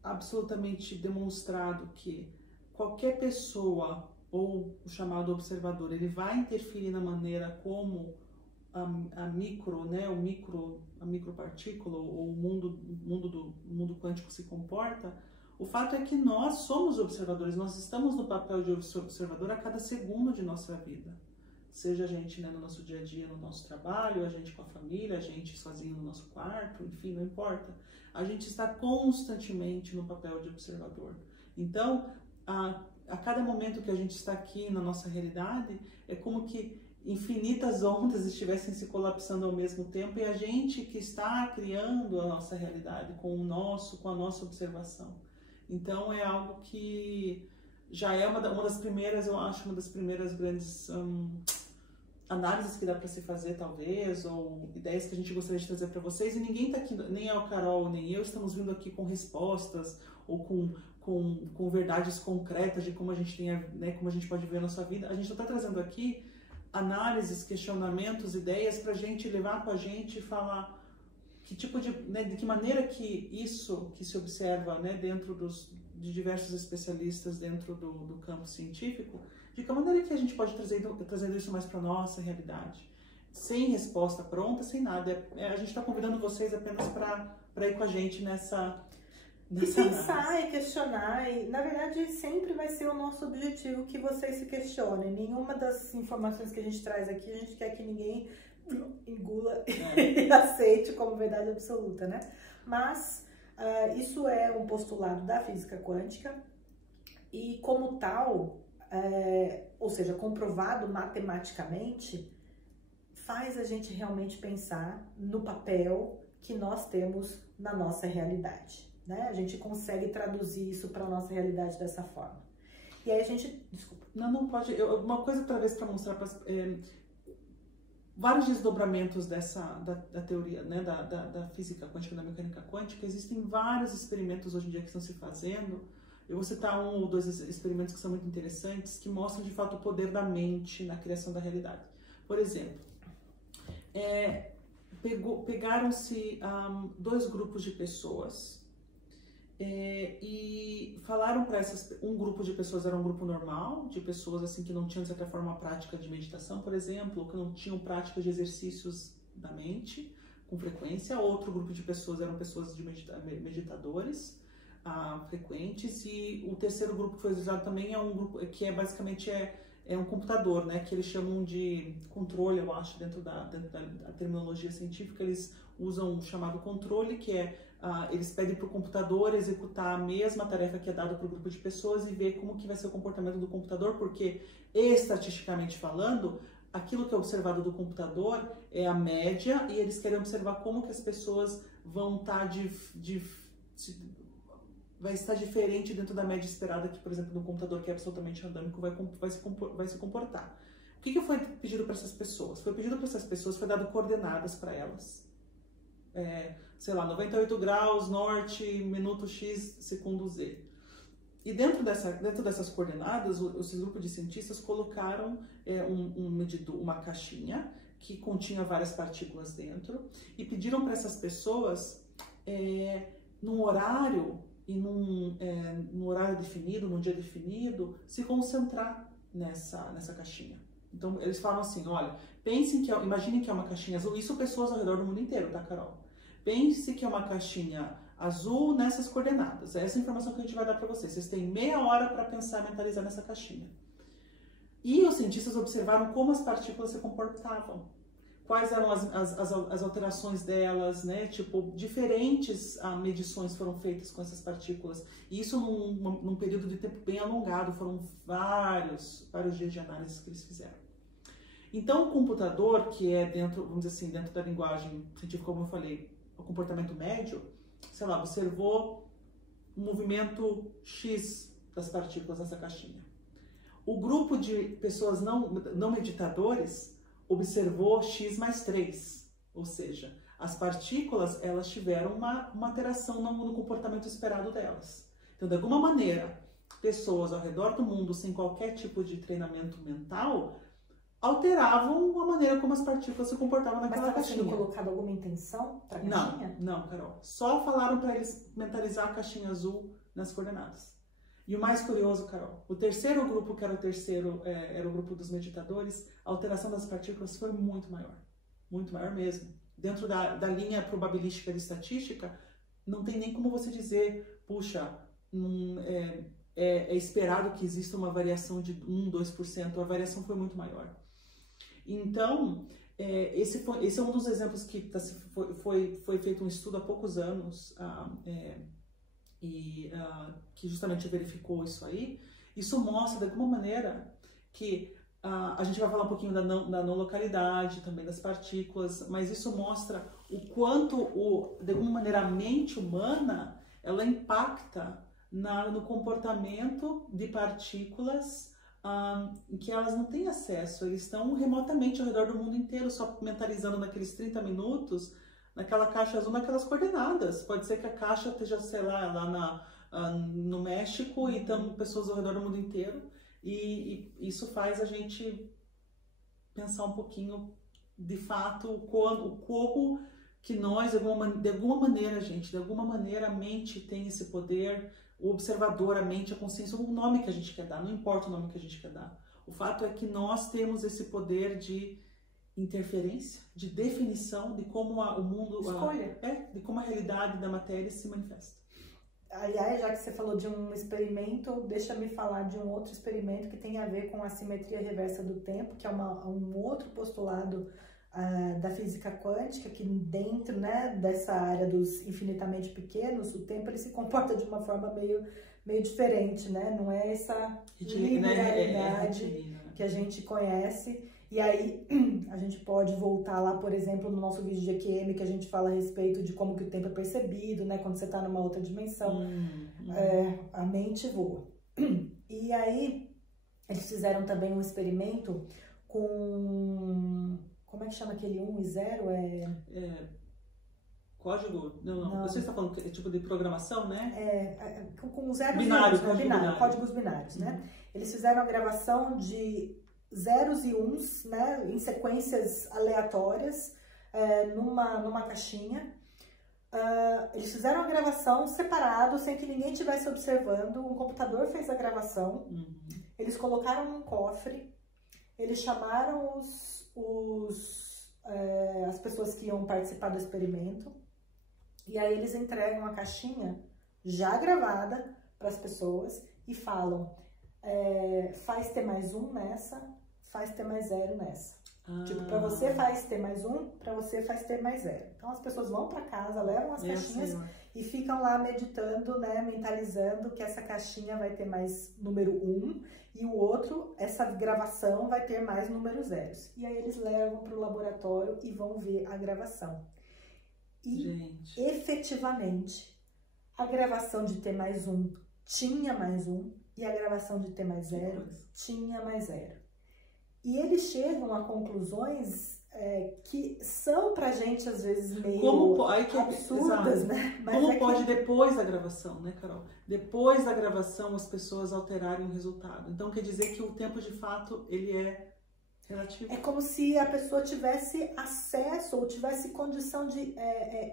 absolutamente demonstrado que qualquer pessoa ou o chamado observador, ele vai interferir na maneira como a micropartícula ou o mundo quântico se comporta, o fato é que nós somos observadores, nós estamos no papel de observador a cada segundo de nossa vida. Seja a gente, né, no nosso dia a dia, no nosso trabalho, a gente com a família, a gente sozinho no nosso quarto, enfim, não importa. A gente está constantemente no papel de observador. Então, a cada momento que a gente está aqui na nossa realidade, é como que infinitas ondas estivessem se colapsando ao mesmo tempo e a gente que está criando a nossa realidade com a nossa observação. Então, é algo que já é uma das primeiras, eu acho, uma das primeiras grandes análises que dá para se fazer, talvez, ou ideias que a gente gostaria de trazer para vocês. E ninguém está aqui, nem a Carol, nem eu, estamos vindo aqui com respostas ou com verdades concretas de como a gente tem, né, como a gente pode ver a nossa vida. A gente só está trazendo aqui análises, questionamentos, ideias para a gente levar com a gente e falar que tipo de, né, de que maneira que isso que se observa, né, dentro de diversos especialistas dentro do campo científico, de que maneira que a gente pode trazendo isso mais para nossa realidade, sem resposta pronta, sem nada. A gente está convidando vocês apenas para ir com a gente nessa e pensar análise. E questionar, e na verdade sempre vai ser o nosso objetivo que vocês se questionem. Nenhuma das informações que a gente traz aqui, a gente quer que ninguém engula e aceite como verdade absoluta, né? Mas isso é um postulado da física quântica e como tal, ou seja, comprovado matematicamente, faz a gente realmente pensar no papel que nós temos na nossa realidade, né? A gente consegue traduzir isso para a nossa realidade dessa forma. E aí a gente... Desculpa. Não pode... uma coisa, talvez, para mostrar vários desdobramentos da teoria, né? Da física quântica, da mecânica quântica. Existem vários experimentos hoje em dia que estão se fazendo. Eu vou citar 1 ou 2 experimentos que são muito interessantes, que mostram, de fato, o poder da mente na criação da realidade. Por exemplo, pegaram-se 2 grupos de pessoas e falaram para um grupo de pessoas era um grupo normal, de pessoas assim que não tinham, de certa forma, prática de meditação, por exemplo, que não tinham prática de exercícios da mente com frequência. Outro grupo de pessoas eram pessoas de meditadores frequentes, e o terceiro grupo que foi usado também é um grupo que basicamente um computador, né, que eles chamam de controle, eu acho, dentro da terminologia científica. Eles usam o chamado controle, que eles pedem para o computador executar a mesma tarefa que é dada para o grupo de pessoas e ver como que vai ser o comportamento do computador, porque, estatisticamente falando, aquilo que é observado do computador é a média, e eles querem observar como que as pessoas vão estar vai estar diferente dentro da média esperada, que, por exemplo, no computador, que é absolutamente randômico, vai se comportar. O que foi pedido para essas pessoas? Foi dado coordenadas para elas. Sei lá, 98 graus, norte, minuto X, segundo Z. E dentro dessas coordenadas, esse grupo de cientistas colocaram uma caixinha que continha várias partículas dentro e pediram para essas pessoas, num horário e num horário definido, num dia definido, se concentrar nessa caixinha. Então, eles falam assim, olha, imaginem que é uma caixinha azul, isso pessoas ao redor do mundo inteiro, tá, Carol? Pense que é uma caixinha azul nessas coordenadas. Essa é a informação que a gente vai dar para vocês. Vocês têm meia hora para pensar e mentalizar nessa caixinha. E os cientistas observaram como as partículas se comportavam. Quais eram as alterações delas, né? Tipo, diferentes medições foram feitas com essas partículas. E isso num período de tempo bem alongado. Foram vários dias de análise que eles fizeram. Então, o computador, que é vamos dizer assim, dentro da linguagem científica, como eu falei, o comportamento médio, sei lá, observou o movimento X das partículas nessa caixinha. O grupo de pessoas não meditadores observou X mais 3, ou seja, as partículas, elas tiveram uma alteração no comportamento esperado delas. Então, de alguma maneira, pessoas ao redor do mundo, sem qualquer tipo de treinamento mental, alteravam a maneira como as partículas se comportavam naquela caixinha. Mas estava sendo colocado alguma intenção para a caixinha? Não, Carol. Só falaram para eles mentalizar a caixinha azul nas coordenadas. E o mais curioso, Carol, o terceiro grupo, que era era o grupo dos meditadores, a alteração das partículas foi muito maior mesmo. Dentro da linha probabilística de estatística, não tem nem como você dizer, puxa, é esperado que exista uma variação de 1, 2%, a variação foi muito maior. Então, esse é um dos exemplos que foi feito um estudo há poucos anos, que justamente verificou isso aí. Isso mostra, de alguma maneira, que a gente vai falar um pouquinho da não localidade, também das partículas, mas isso mostra o quanto, de alguma maneira, a mente humana, ela impacta no comportamento de partículas em que elas não têm acesso. Eles estão remotamente ao redor do mundo inteiro, só mentalizando naqueles 30 minutos, naquela caixa azul, naquelas coordenadas. Pode ser que a caixa esteja, sei lá no México, e estão pessoas ao redor do mundo inteiro. E isso faz a gente pensar um pouquinho, de fato, como que nós, de alguma maneira, a mente tem esse poder, o observador, a mente, a consciência, o nome que a gente quer dar, não importa o nome que a gente quer dar. O fato é que nós temos esse poder de interferência, de definição de como o mundo... Escolha. De como a realidade da matéria se manifesta. Aliás, já que você falou de um experimento, deixa-me falar de um outro experimento que tem a ver com a simetria reversa do tempo, que é um outro postulado da física quântica, que dentro, né, dessa área dos infinitamente pequenos, o tempo ele se comporta de uma forma meio diferente, né? Não é essa linearidade que a gente conhece. E aí a gente pode voltar lá, por exemplo, no nosso vídeo de EQM, que a gente fala a respeito de como que o tempo é percebido, né? Quando você está numa outra dimensão, a mente voa. E aí eles fizeram também um experimento com... Como é que chama aquele 1 e 0? Código? Não. Você está falando tipo de programação, né? Com zeros binário, e uns, códigos binários, né? Eles fizeram a gravação de zeros e uns, né? Em sequências aleatórias, numa caixinha. Eles fizeram a gravação separado, sem que ninguém estivesse observando. Um computador fez a gravação. Eles colocaram num cofre. Eles chamaram as pessoas que iam participar do experimento, e aí eles entregam a caixinha já gravada para as pessoas e falam, faz T mais 1 nessa, faz T mais 0 nessa. Tipo, para você faz T mais 1, para você faz T mais 0. Então as pessoas vão para casa, levam as caixinhas e ficam lá meditando, né, mentalizando que essa caixinha vai ter mais número 1 e o outro, essa gravação vai ter mais números zeros. E aí eles levam para o laboratório e vão ver a gravação. E efetivamente, a gravação de T mais 1 tinha mais 1 e a gravação de T mais 0 tinha mais 0. E eles chegam a conclusões que são pra gente, às vezes, meio absurdas, né? Mas como pode depois da gravação, né, Carol? Depois da gravação as pessoas alterarem o resultado. Então quer dizer que o tempo de fato, ele é relativo. É como se a pessoa tivesse acesso ou tivesse condição de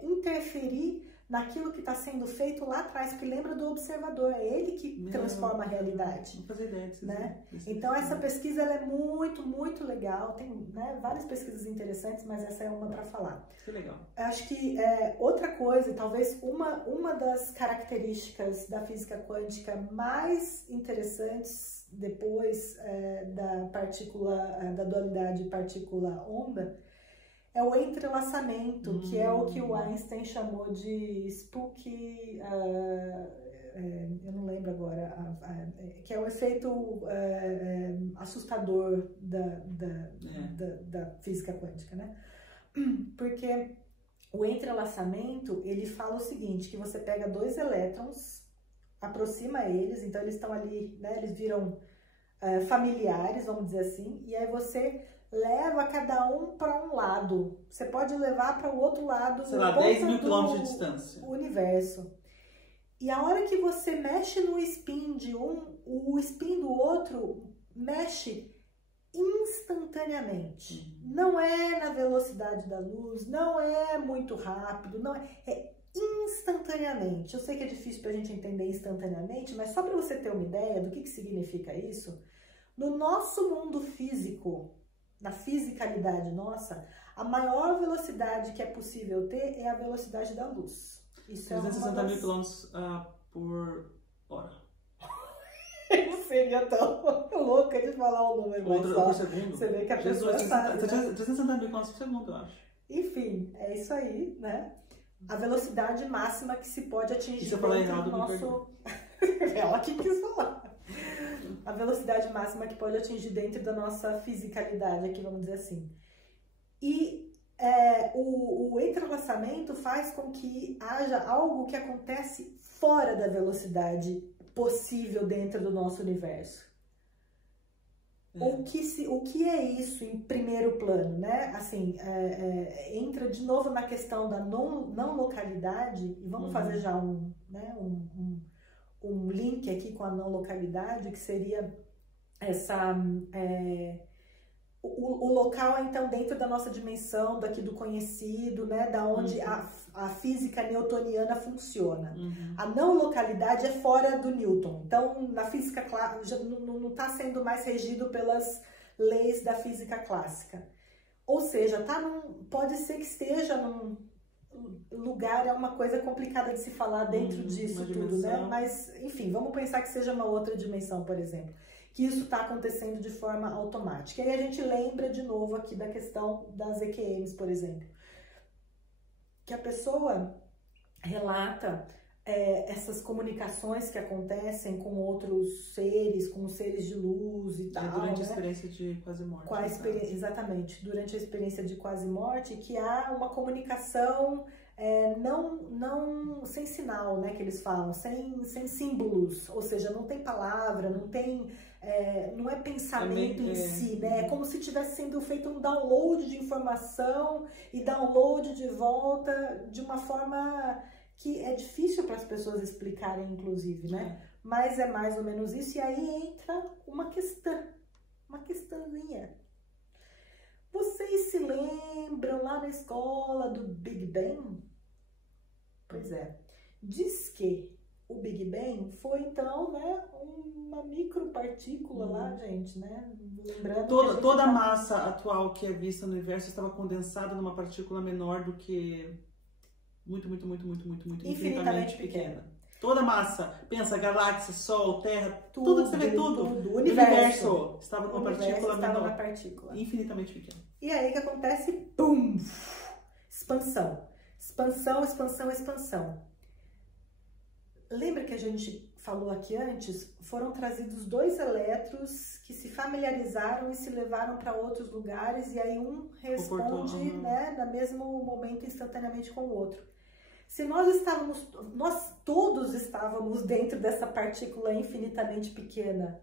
interferir naquilo que está sendo feito lá atrás, que lembra do observador, é ele que transforma a realidade. Não fazia ideia disso, né? Então essa pesquisa ela é muito, muito legal, tem, né, várias pesquisas interessantes, mas essa é uma para falar. Que legal. Acho que outra coisa, talvez uma das características da física quântica mais interessantes depois da dualidade partícula-onda, é o entrelaçamento, que é o que o Einstein chamou de spooky, eu não lembro agora, que é o efeito assustador da física quântica, né? Porque o entrelaçamento, ele fala o seguinte, que você pega dois elétrons, aproxima eles, então eles estão ali, né, eles viram familiares, vamos dizer assim, e aí você leva cada um para um lado. Você pode levar para o outro lado, sei lá, 10 mil quilômetros de distância. Universo. E a hora que você mexe no spin de um, o spin do outro mexe instantaneamente. Não é na velocidade da luz, não é muito rápido, não é instantaneamente. Eu sei que é difícil para a gente entender instantaneamente, mas só para você ter uma ideia do que significa isso, no nosso mundo físico, na fisicalidade nossa, a maior velocidade que é possível ter é a velocidade da luz. Isso 360 mil quilômetros por hora. Eu não seria tão louca de falar o número. Por segundo? Você vê que a pessoa sabe, né? 360 mil quilômetros por segundo, eu acho. Enfim, é isso aí, né? A velocidade máxima que se pode atingir. E se eu falar errado, nosso... Ela que quis falar. A velocidade máxima que pode atingir dentro da nossa fisicalidade aqui, vamos dizer assim. E o entrelaçamento faz com que haja algo que acontece fora da velocidade possível dentro do nosso universo. O que é isso em primeiro plano, né? Assim, entra de novo na questão da não localidade, e vamos fazer já um link aqui com a não localidade, que seria o local, então, dentro da nossa dimensão, daqui do conhecido, né, da onde a física newtoniana funciona. A não localidade é fora do Newton. Então, na física já não está sendo mais regido pelas leis da física clássica. Ou seja, pode ser que esteja num lugar, é uma coisa complicada de se falar dentro disso tudo, né? Mas, enfim, vamos pensar que seja uma outra dimensão, por exemplo. que isso está acontecendo de forma automática. E aí a gente lembra de novo aqui da questão das EQMs, por exemplo, que a pessoa relata essas comunicações que acontecem com outros seres, com os seres de luz e tal. Durante a experiência de quase morte. Exatamente, durante a experiência de quase morte, que há uma comunicação não sem sinal, né, que eles falam, sem símbolos, ou seja, não tem palavra, não tem, não é pensamento em si, né, é como se tivesse sendo feito um download de informação e download de volta de uma forma que é difícil para as pessoas explicarem, inclusive, né, mas é mais ou menos isso. E aí entra uma questãozinha. Vocês se lembram lá na escola do Big Bang? Pois é. Diz que o Big Bang foi, então, né, uma micropartícula lá, gente, né? Lembrando toda a massa atual que é vista no universo estava condensada numa partícula menor do que muito infinitamente pequena. Toda a massa, pensa, galáxia, Sol, Terra, tudo que você vê, tudo. O universo estava numa partícula menor, partícula infinitamente pequena. E aí o que acontece? Pum! Expansão. Expansão, expansão, expansão. Lembra que a gente falou aqui antes? Foram trazidos 2 elétrons que se familiarizaram e se levaram para outros lugares, e aí um responde, né, no mesmo momento, instantaneamente com o outro. Se nós todos estávamos dentro dessa partícula infinitamente pequena,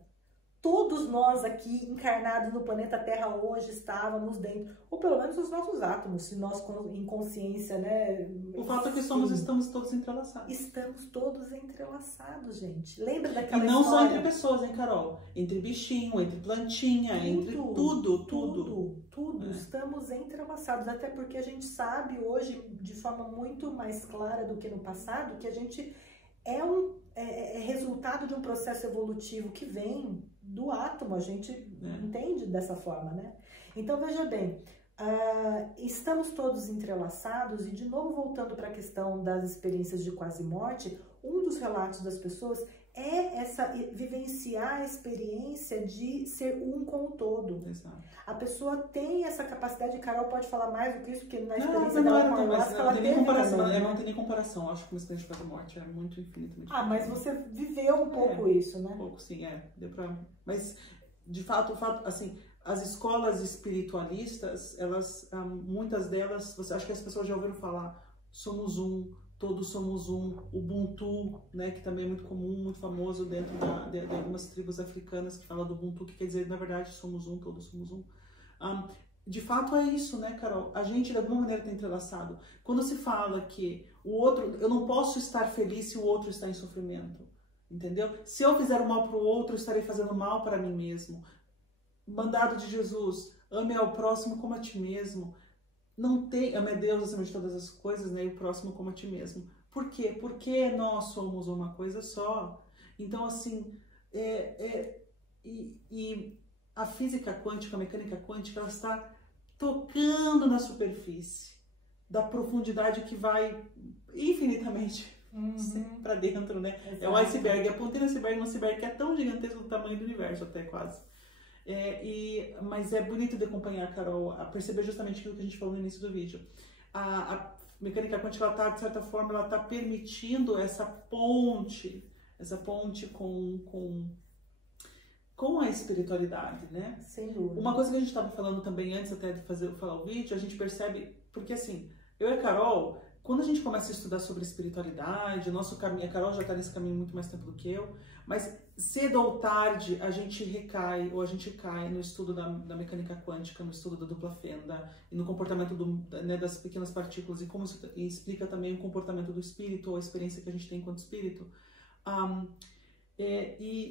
todos nós aqui encarnados no planeta Terra hoje estávamos dentro, ou pelo menos os nossos átomos, se nós em consciência, né? O fato é que estamos todos entrelaçados. Estamos todos entrelaçados, gente. Lembra daquela história? E não história? só entre pessoas, hein, Carol? Entre bichinho, entre plantinha, entre tudo. Tudo. Estamos entrelaçados, até porque a gente sabe hoje, de forma muito mais clara do que no passado, que a gente é resultado de um processo evolutivo que vem do átomo, a gente entende dessa forma, né? Então, veja bem, estamos todos entrelaçados, e de novo voltando para a questão das experiências de quase morte, um dos relatos das pessoas é vivenciar a experiência de ser um com o todo. Exato. A pessoa tem essa capacidade, Carol pode falar mais do que isso, porque na experiência dela com a ayahuasca, ela teve comparação, também, né? Não tem nem comparação, acho que uma experiência de quase morte é muito infinitamente. Mas você viveu um pouco isso, né? Um pouco, sim, deu pra... Mas, de fato, assim, as escolas espiritualistas, elas, muitas delas, acho que as pessoas já ouviram falar, somos um, todos somos um, Ubuntu, né, que também é muito comum, muito famoso dentro de algumas tribos africanas, que fala do Ubuntu, que quer dizer, na verdade, somos um, todos somos um. De fato é isso, né, Carol? A gente, de alguma maneira, está entrelaçado. Quando se fala que o outro, eu não posso estar feliz se o outro está em sofrimento, entendeu? Se eu fizer o mal para o outro, eu estarei fazendo mal para mim mesmo. Mandado de Jesus, ame ao próximo como a ti mesmo. Não tem, ame a Deus acima de todas as coisas, né, e o próximo como a ti mesmo. Por quê? Porque nós somos uma coisa só. Então, assim, a física quântica, a mecânica quântica, ela está tocando na superfície da profundidade que vai infinitamente para dentro, né? Exato. É o iceberg, a pontinha do iceberg, um iceberg que é tão gigantesco do tamanho do universo, até quase. Mas é bonito de acompanhar, Carol, a perceber justamente aquilo que a gente falou no início do vídeo. A mecânica quântica, ela tá, de certa forma, ela está permitindo essa ponte com a espiritualidade, né? Sem dúvida. Uma coisa que a gente estava falando também antes até de falar o vídeo, a gente percebe, porque assim, eu e a Carol, quando a gente começa a estudar sobre espiritualidade, o nosso caminho, a Carol já está nesse caminho muito mais tempo do que eu, mas cedo ou tarde a gente recai, ou a gente cai no estudo da mecânica quântica, no estudo da dupla fenda, e no comportamento das pequenas partículas, e como isso explica também o comportamento do espírito, ou a experiência que a gente tem enquanto espírito.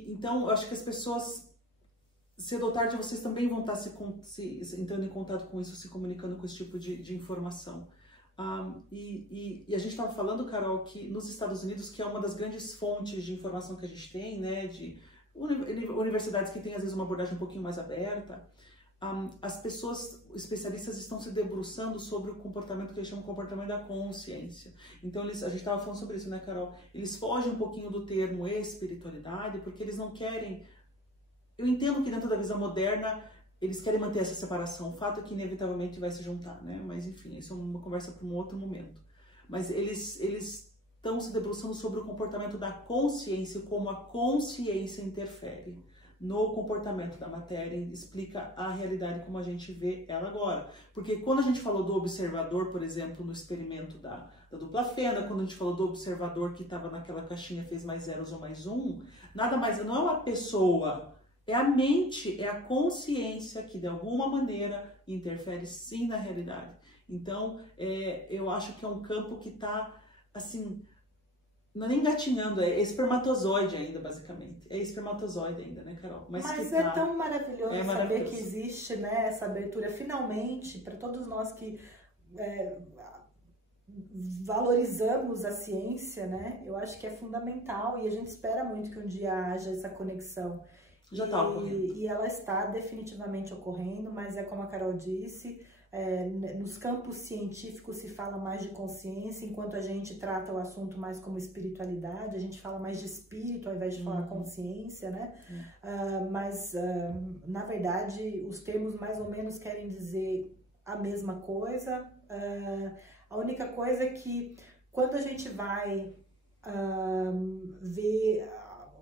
Então, eu acho que as pessoas, cedo ou tarde, vocês também vão estar entrando em contato com isso, se comunicando com esse tipo de informação. E a gente estava falando, Carol, que nos Estados Unidos, que é uma das grandes fontes de informação que a gente tem, né, de universidades que têm, às vezes, uma abordagem um pouquinho mais aberta, as pessoas, especialistas, estão se debruçando sobre o comportamento que eles chamam de comportamento da consciência. Então, a gente estava falando sobre isso, né, Carol? Eles fogem um pouquinho do termo espiritualidade, porque eles não querem eu entendo que dentro da visão moderna eles querem manter essa separação. O fato é que inevitavelmente vai se juntar, né? Mas enfim, isso é uma conversa para um outro momento. Mas eles estão se debruçando sobre o comportamento da consciência, como a consciência interfere no comportamento da matéria e explica a realidade como a gente vê ela agora. Porque quando a gente falou do observador, por exemplo, no experimento da dupla fenda, quando a gente falou do observador que estava naquela caixinha, fez mais zeros ou mais um, nada mais, não é uma pessoa, é a mente, é a consciência que de alguma maneira interfere sim na realidade. Então, eu acho que é um campo que está, assim, não é nem engatinhando, é espermatozoide ainda, basicamente. É espermatozoide ainda, né, Carol? Mas é tão maravilhoso saber que existe, né, essa abertura, finalmente, para todos nós que valorizamos a ciência, né? Eu acho que é fundamental e a gente espera muito que um dia haja essa conexão. Já está ocorrendo. E ela está definitivamente ocorrendo, mas é como a Carol disse, nos campos científicos se fala mais de consciência, enquanto a gente trata o assunto mais como espiritualidade, a gente fala mais de espírito ao invés de falar consciência, né? Mas, na verdade, os termos mais ou menos querem dizer a mesma coisa. A única coisa é que quando a gente vai ver,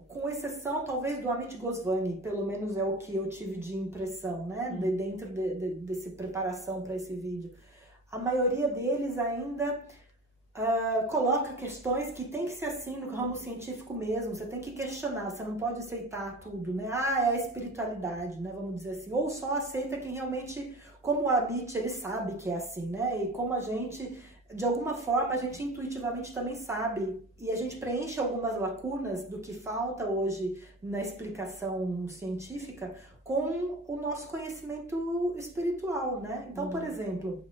com exceção talvez do Amit Goswami, pelo menos é o que eu tive de impressão, né, dentro dessa preparação para esse vídeo, a maioria deles ainda coloca questões que tem que ser assim no ramo científico mesmo, você tem que questionar, você não pode aceitar tudo, né, é a espiritualidade, né, vamos dizer assim, ou só aceita quem realmente, como o Amit, ele sabe que é assim, né, e como a gente, de alguma forma, a gente intuitivamente também sabe, e a gente preenche algumas lacunas do que falta hoje na explicação científica com o nosso conhecimento espiritual, né? Então, por exemplo,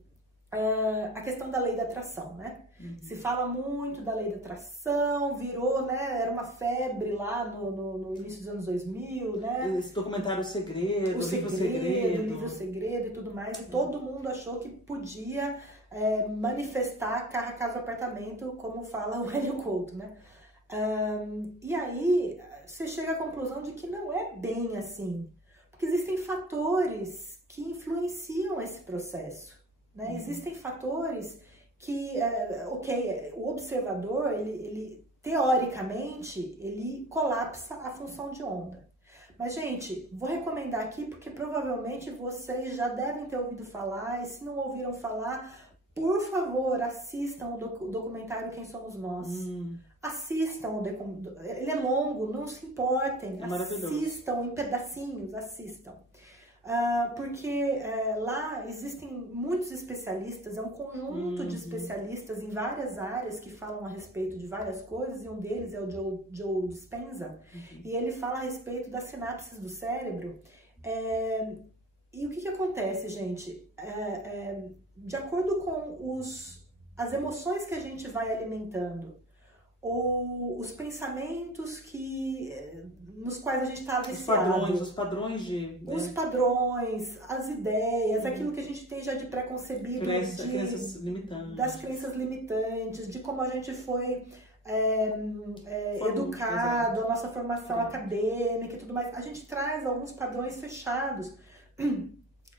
a questão da lei da atração, né? Se fala muito da lei da atração, virou, né? Era uma febre lá no início dos anos 2000, né? Esse documentário O Segredo, o livro Segredo e tudo mais, e todo mundo achou que podia manifestar carro, casa, apartamento, como fala o Hélio Couto, né? E aí você chega à conclusão de que não é bem assim, porque existem fatores que influenciam esse processo, né? Existem fatores que, o observador, ele teoricamente, ele colapsa a função de onda. Mas, gente, vou recomendar aqui porque provavelmente vocês já devem ter ouvido falar, e se não ouviram falar, por favor, assistam o documentário Quem Somos Nós. Assistam, ele é longo, não se importem, assistam em pedacinhos, assistam. Porque lá existem muitos especialistas, é um conjunto de especialistas em várias áreas que falam a respeito de várias coisas, e um deles é o Joe Dispenza, e ele fala a respeito das sinapses do cérebro. E o que acontece, gente? De acordo com as emoções que a gente vai alimentando, ou os pensamentos nos quais a gente está viciado. Os padrões de... Os padrões, as ideias, aquilo que a gente tem já de preconcebido. Crenças limitantes. Das crenças limitantes, de como a gente foi educado, a nossa formação acadêmica e tudo mais. A gente traz alguns padrões fechados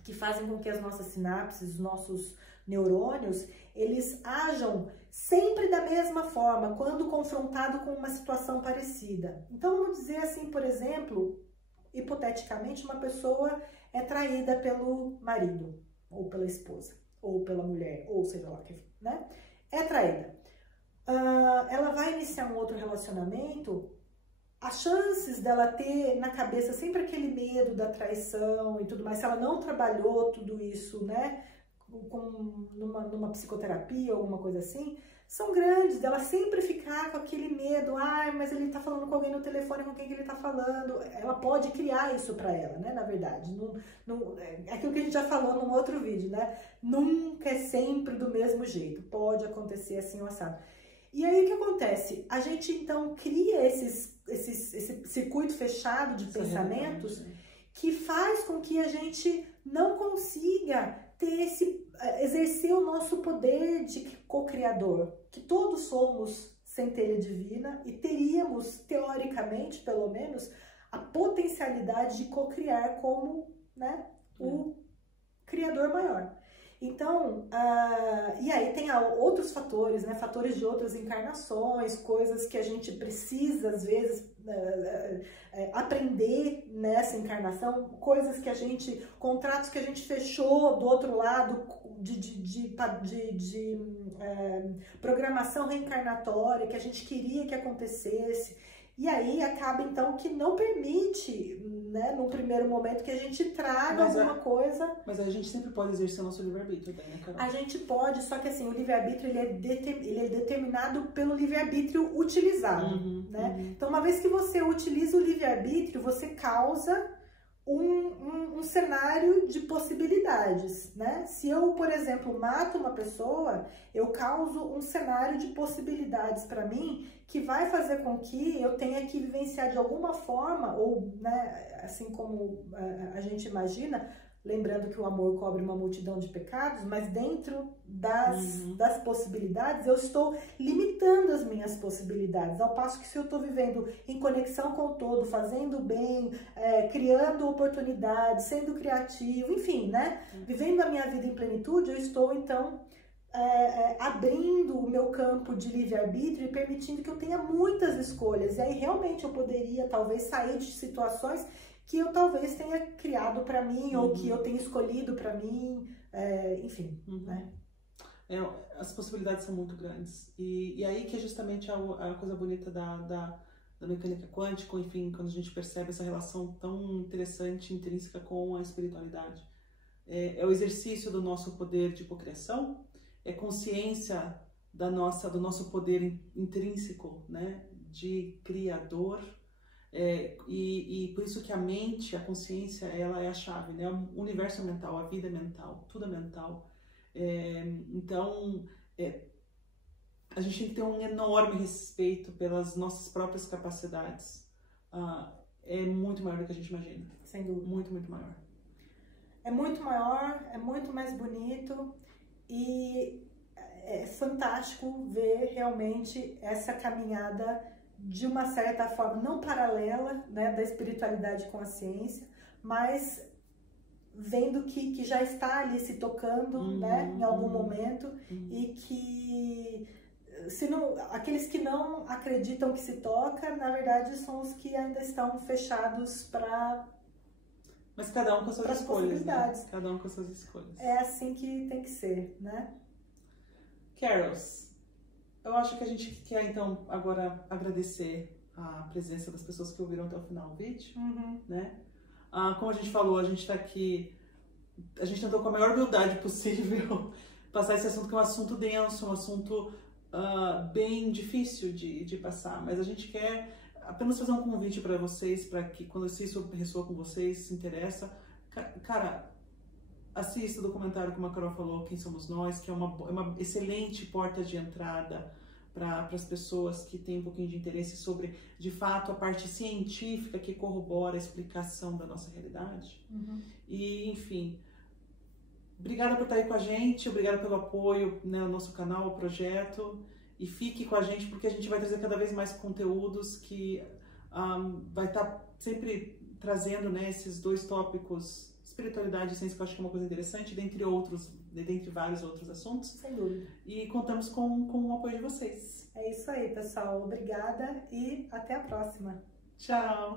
que fazem com que as nossas sinapses, os nossos neurônios, eles ajam sempre da mesma forma quando confrontado com uma situação parecida. Então, vamos dizer assim, por exemplo, hipoteticamente, uma pessoa é traída pelo marido, ou pela esposa, ou pela mulher, ou seja lá, né? É traída. Ela vai iniciar um outro relacionamento, as chances dela ter na cabeça sempre aquele medo da traição e tudo mais, se ela não trabalhou tudo isso, né, numa psicoterapia ou alguma coisa assim, são grandes, dela sempre ficar com aquele medo, mas ele tá falando com alguém no telefone, com quem que ele tá falando, ela pode criar isso pra ela, né, na verdade, é aquilo que a gente já falou num outro vídeo, né, nunca é sempre do mesmo jeito, pode acontecer assim ou assado. E aí o que acontece? A gente então cria esse circuito fechado de pensamentos que faz com que a gente não consiga exercer o nosso poder de co-criador, que todos somos centelha divina e teríamos, teoricamente, pelo menos, a potencialidade de co-criar como, né, o criador maior. Então, e aí tem outros fatores, né, fatores de outras encarnações, coisas que a gente precisa, às vezes, aprender nessa encarnação, coisas que a gente, contratos que a gente fechou do outro lado de programação reencarnatória, que a gente queria que acontecesse. E aí acaba, então, que não permite, né, num primeiro momento, que a gente traga alguma coisa. Mas a gente sempre pode exercer o nosso livre-arbítrio, né, Carol? A gente pode, só que assim, o livre-arbítrio ele é determinado pelo livre-arbítrio utilizado, né? Então, uma vez que você utiliza o livre-arbítrio, você causa um cenário de possibilidades, né? Se eu, por exemplo, mato uma pessoa, eu causo um cenário de possibilidades para mim que vai fazer com que eu tenha que vivenciar de alguma forma, ou, né, assim como a gente imagina, lembrando que o amor cobre uma multidão de pecados, mas dentro das possibilidades, eu estou limitando as minhas possibilidades, ao passo que se eu estou vivendo em conexão com o todo, fazendo bem, criando oportunidades, sendo criativo, enfim, né? Vivendo a minha vida em plenitude, eu estou, então, abrindo o meu campo de livre-arbítrio e permitindo que eu tenha muitas escolhas. E aí, realmente, eu poderia, talvez, sair de situações que eu talvez tenha criado para mim, ou que eu tenha escolhido para mim, enfim, né? As possibilidades são muito grandes. E aí que é justamente a coisa bonita da mecânica quântica, enfim, quando a gente percebe essa relação tão interessante, intrínseca com a espiritualidade. É o exercício do nosso poder de cocriação, é consciência do nosso poder intrínseco, né, de criador. E por isso que a mente, a consciência, ela é a chave, né? O universo é mental, a vida é mental, tudo é mental. Então, a gente tem que ter um enorme respeito pelas nossas próprias capacidades. É muito maior do que a gente imagina. Sem dúvida. Muito, muito maior. É muito maior, é muito mais bonito e é fantástico ver realmente essa caminhada de uma certa forma, não paralela, né, da espiritualidade com a ciência, mas vendo que já está ali se tocando, né, em algum momento, e que aqueles que não acreditam que se toca, na verdade, são os que ainda estão fechados para... Mas cada um com suas escolhas, né? Cada um com suas escolhas. É assim que tem que ser, né? Carols, eu acho que a gente quer, então, agora agradecer a presença das pessoas que ouviram até o final do vídeo, né? Como a gente falou, a gente está aqui, a gente tentou com a maior humildade possível passar esse assunto, que é um assunto denso, um assunto bem difícil de passar, mas a gente quer apenas fazer um convite para vocês, para que quando isso ressoa com vocês, se interessa, cara, assista o documentário, como a Carol falou, Quem Somos Nós, que é uma excelente porta de entrada para as pessoas que têm um pouquinho de interesse sobre, de fato, a parte científica que corrobora a explicação da nossa realidade. E, enfim, obrigada por estar aí com a gente, obrigada pelo apoio, né, ao nosso canal, ao projeto, e fique com a gente porque a gente vai trazer cada vez mais conteúdos que vai estar sempre trazendo, né, esses dois tópicos, espiritualidade e ciência, que eu acho que é uma coisa interessante, dentre vários outros assuntos. Sem dúvida. E contamos com o apoio de vocês. É isso aí, pessoal. Obrigada e até a próxima. Tchau!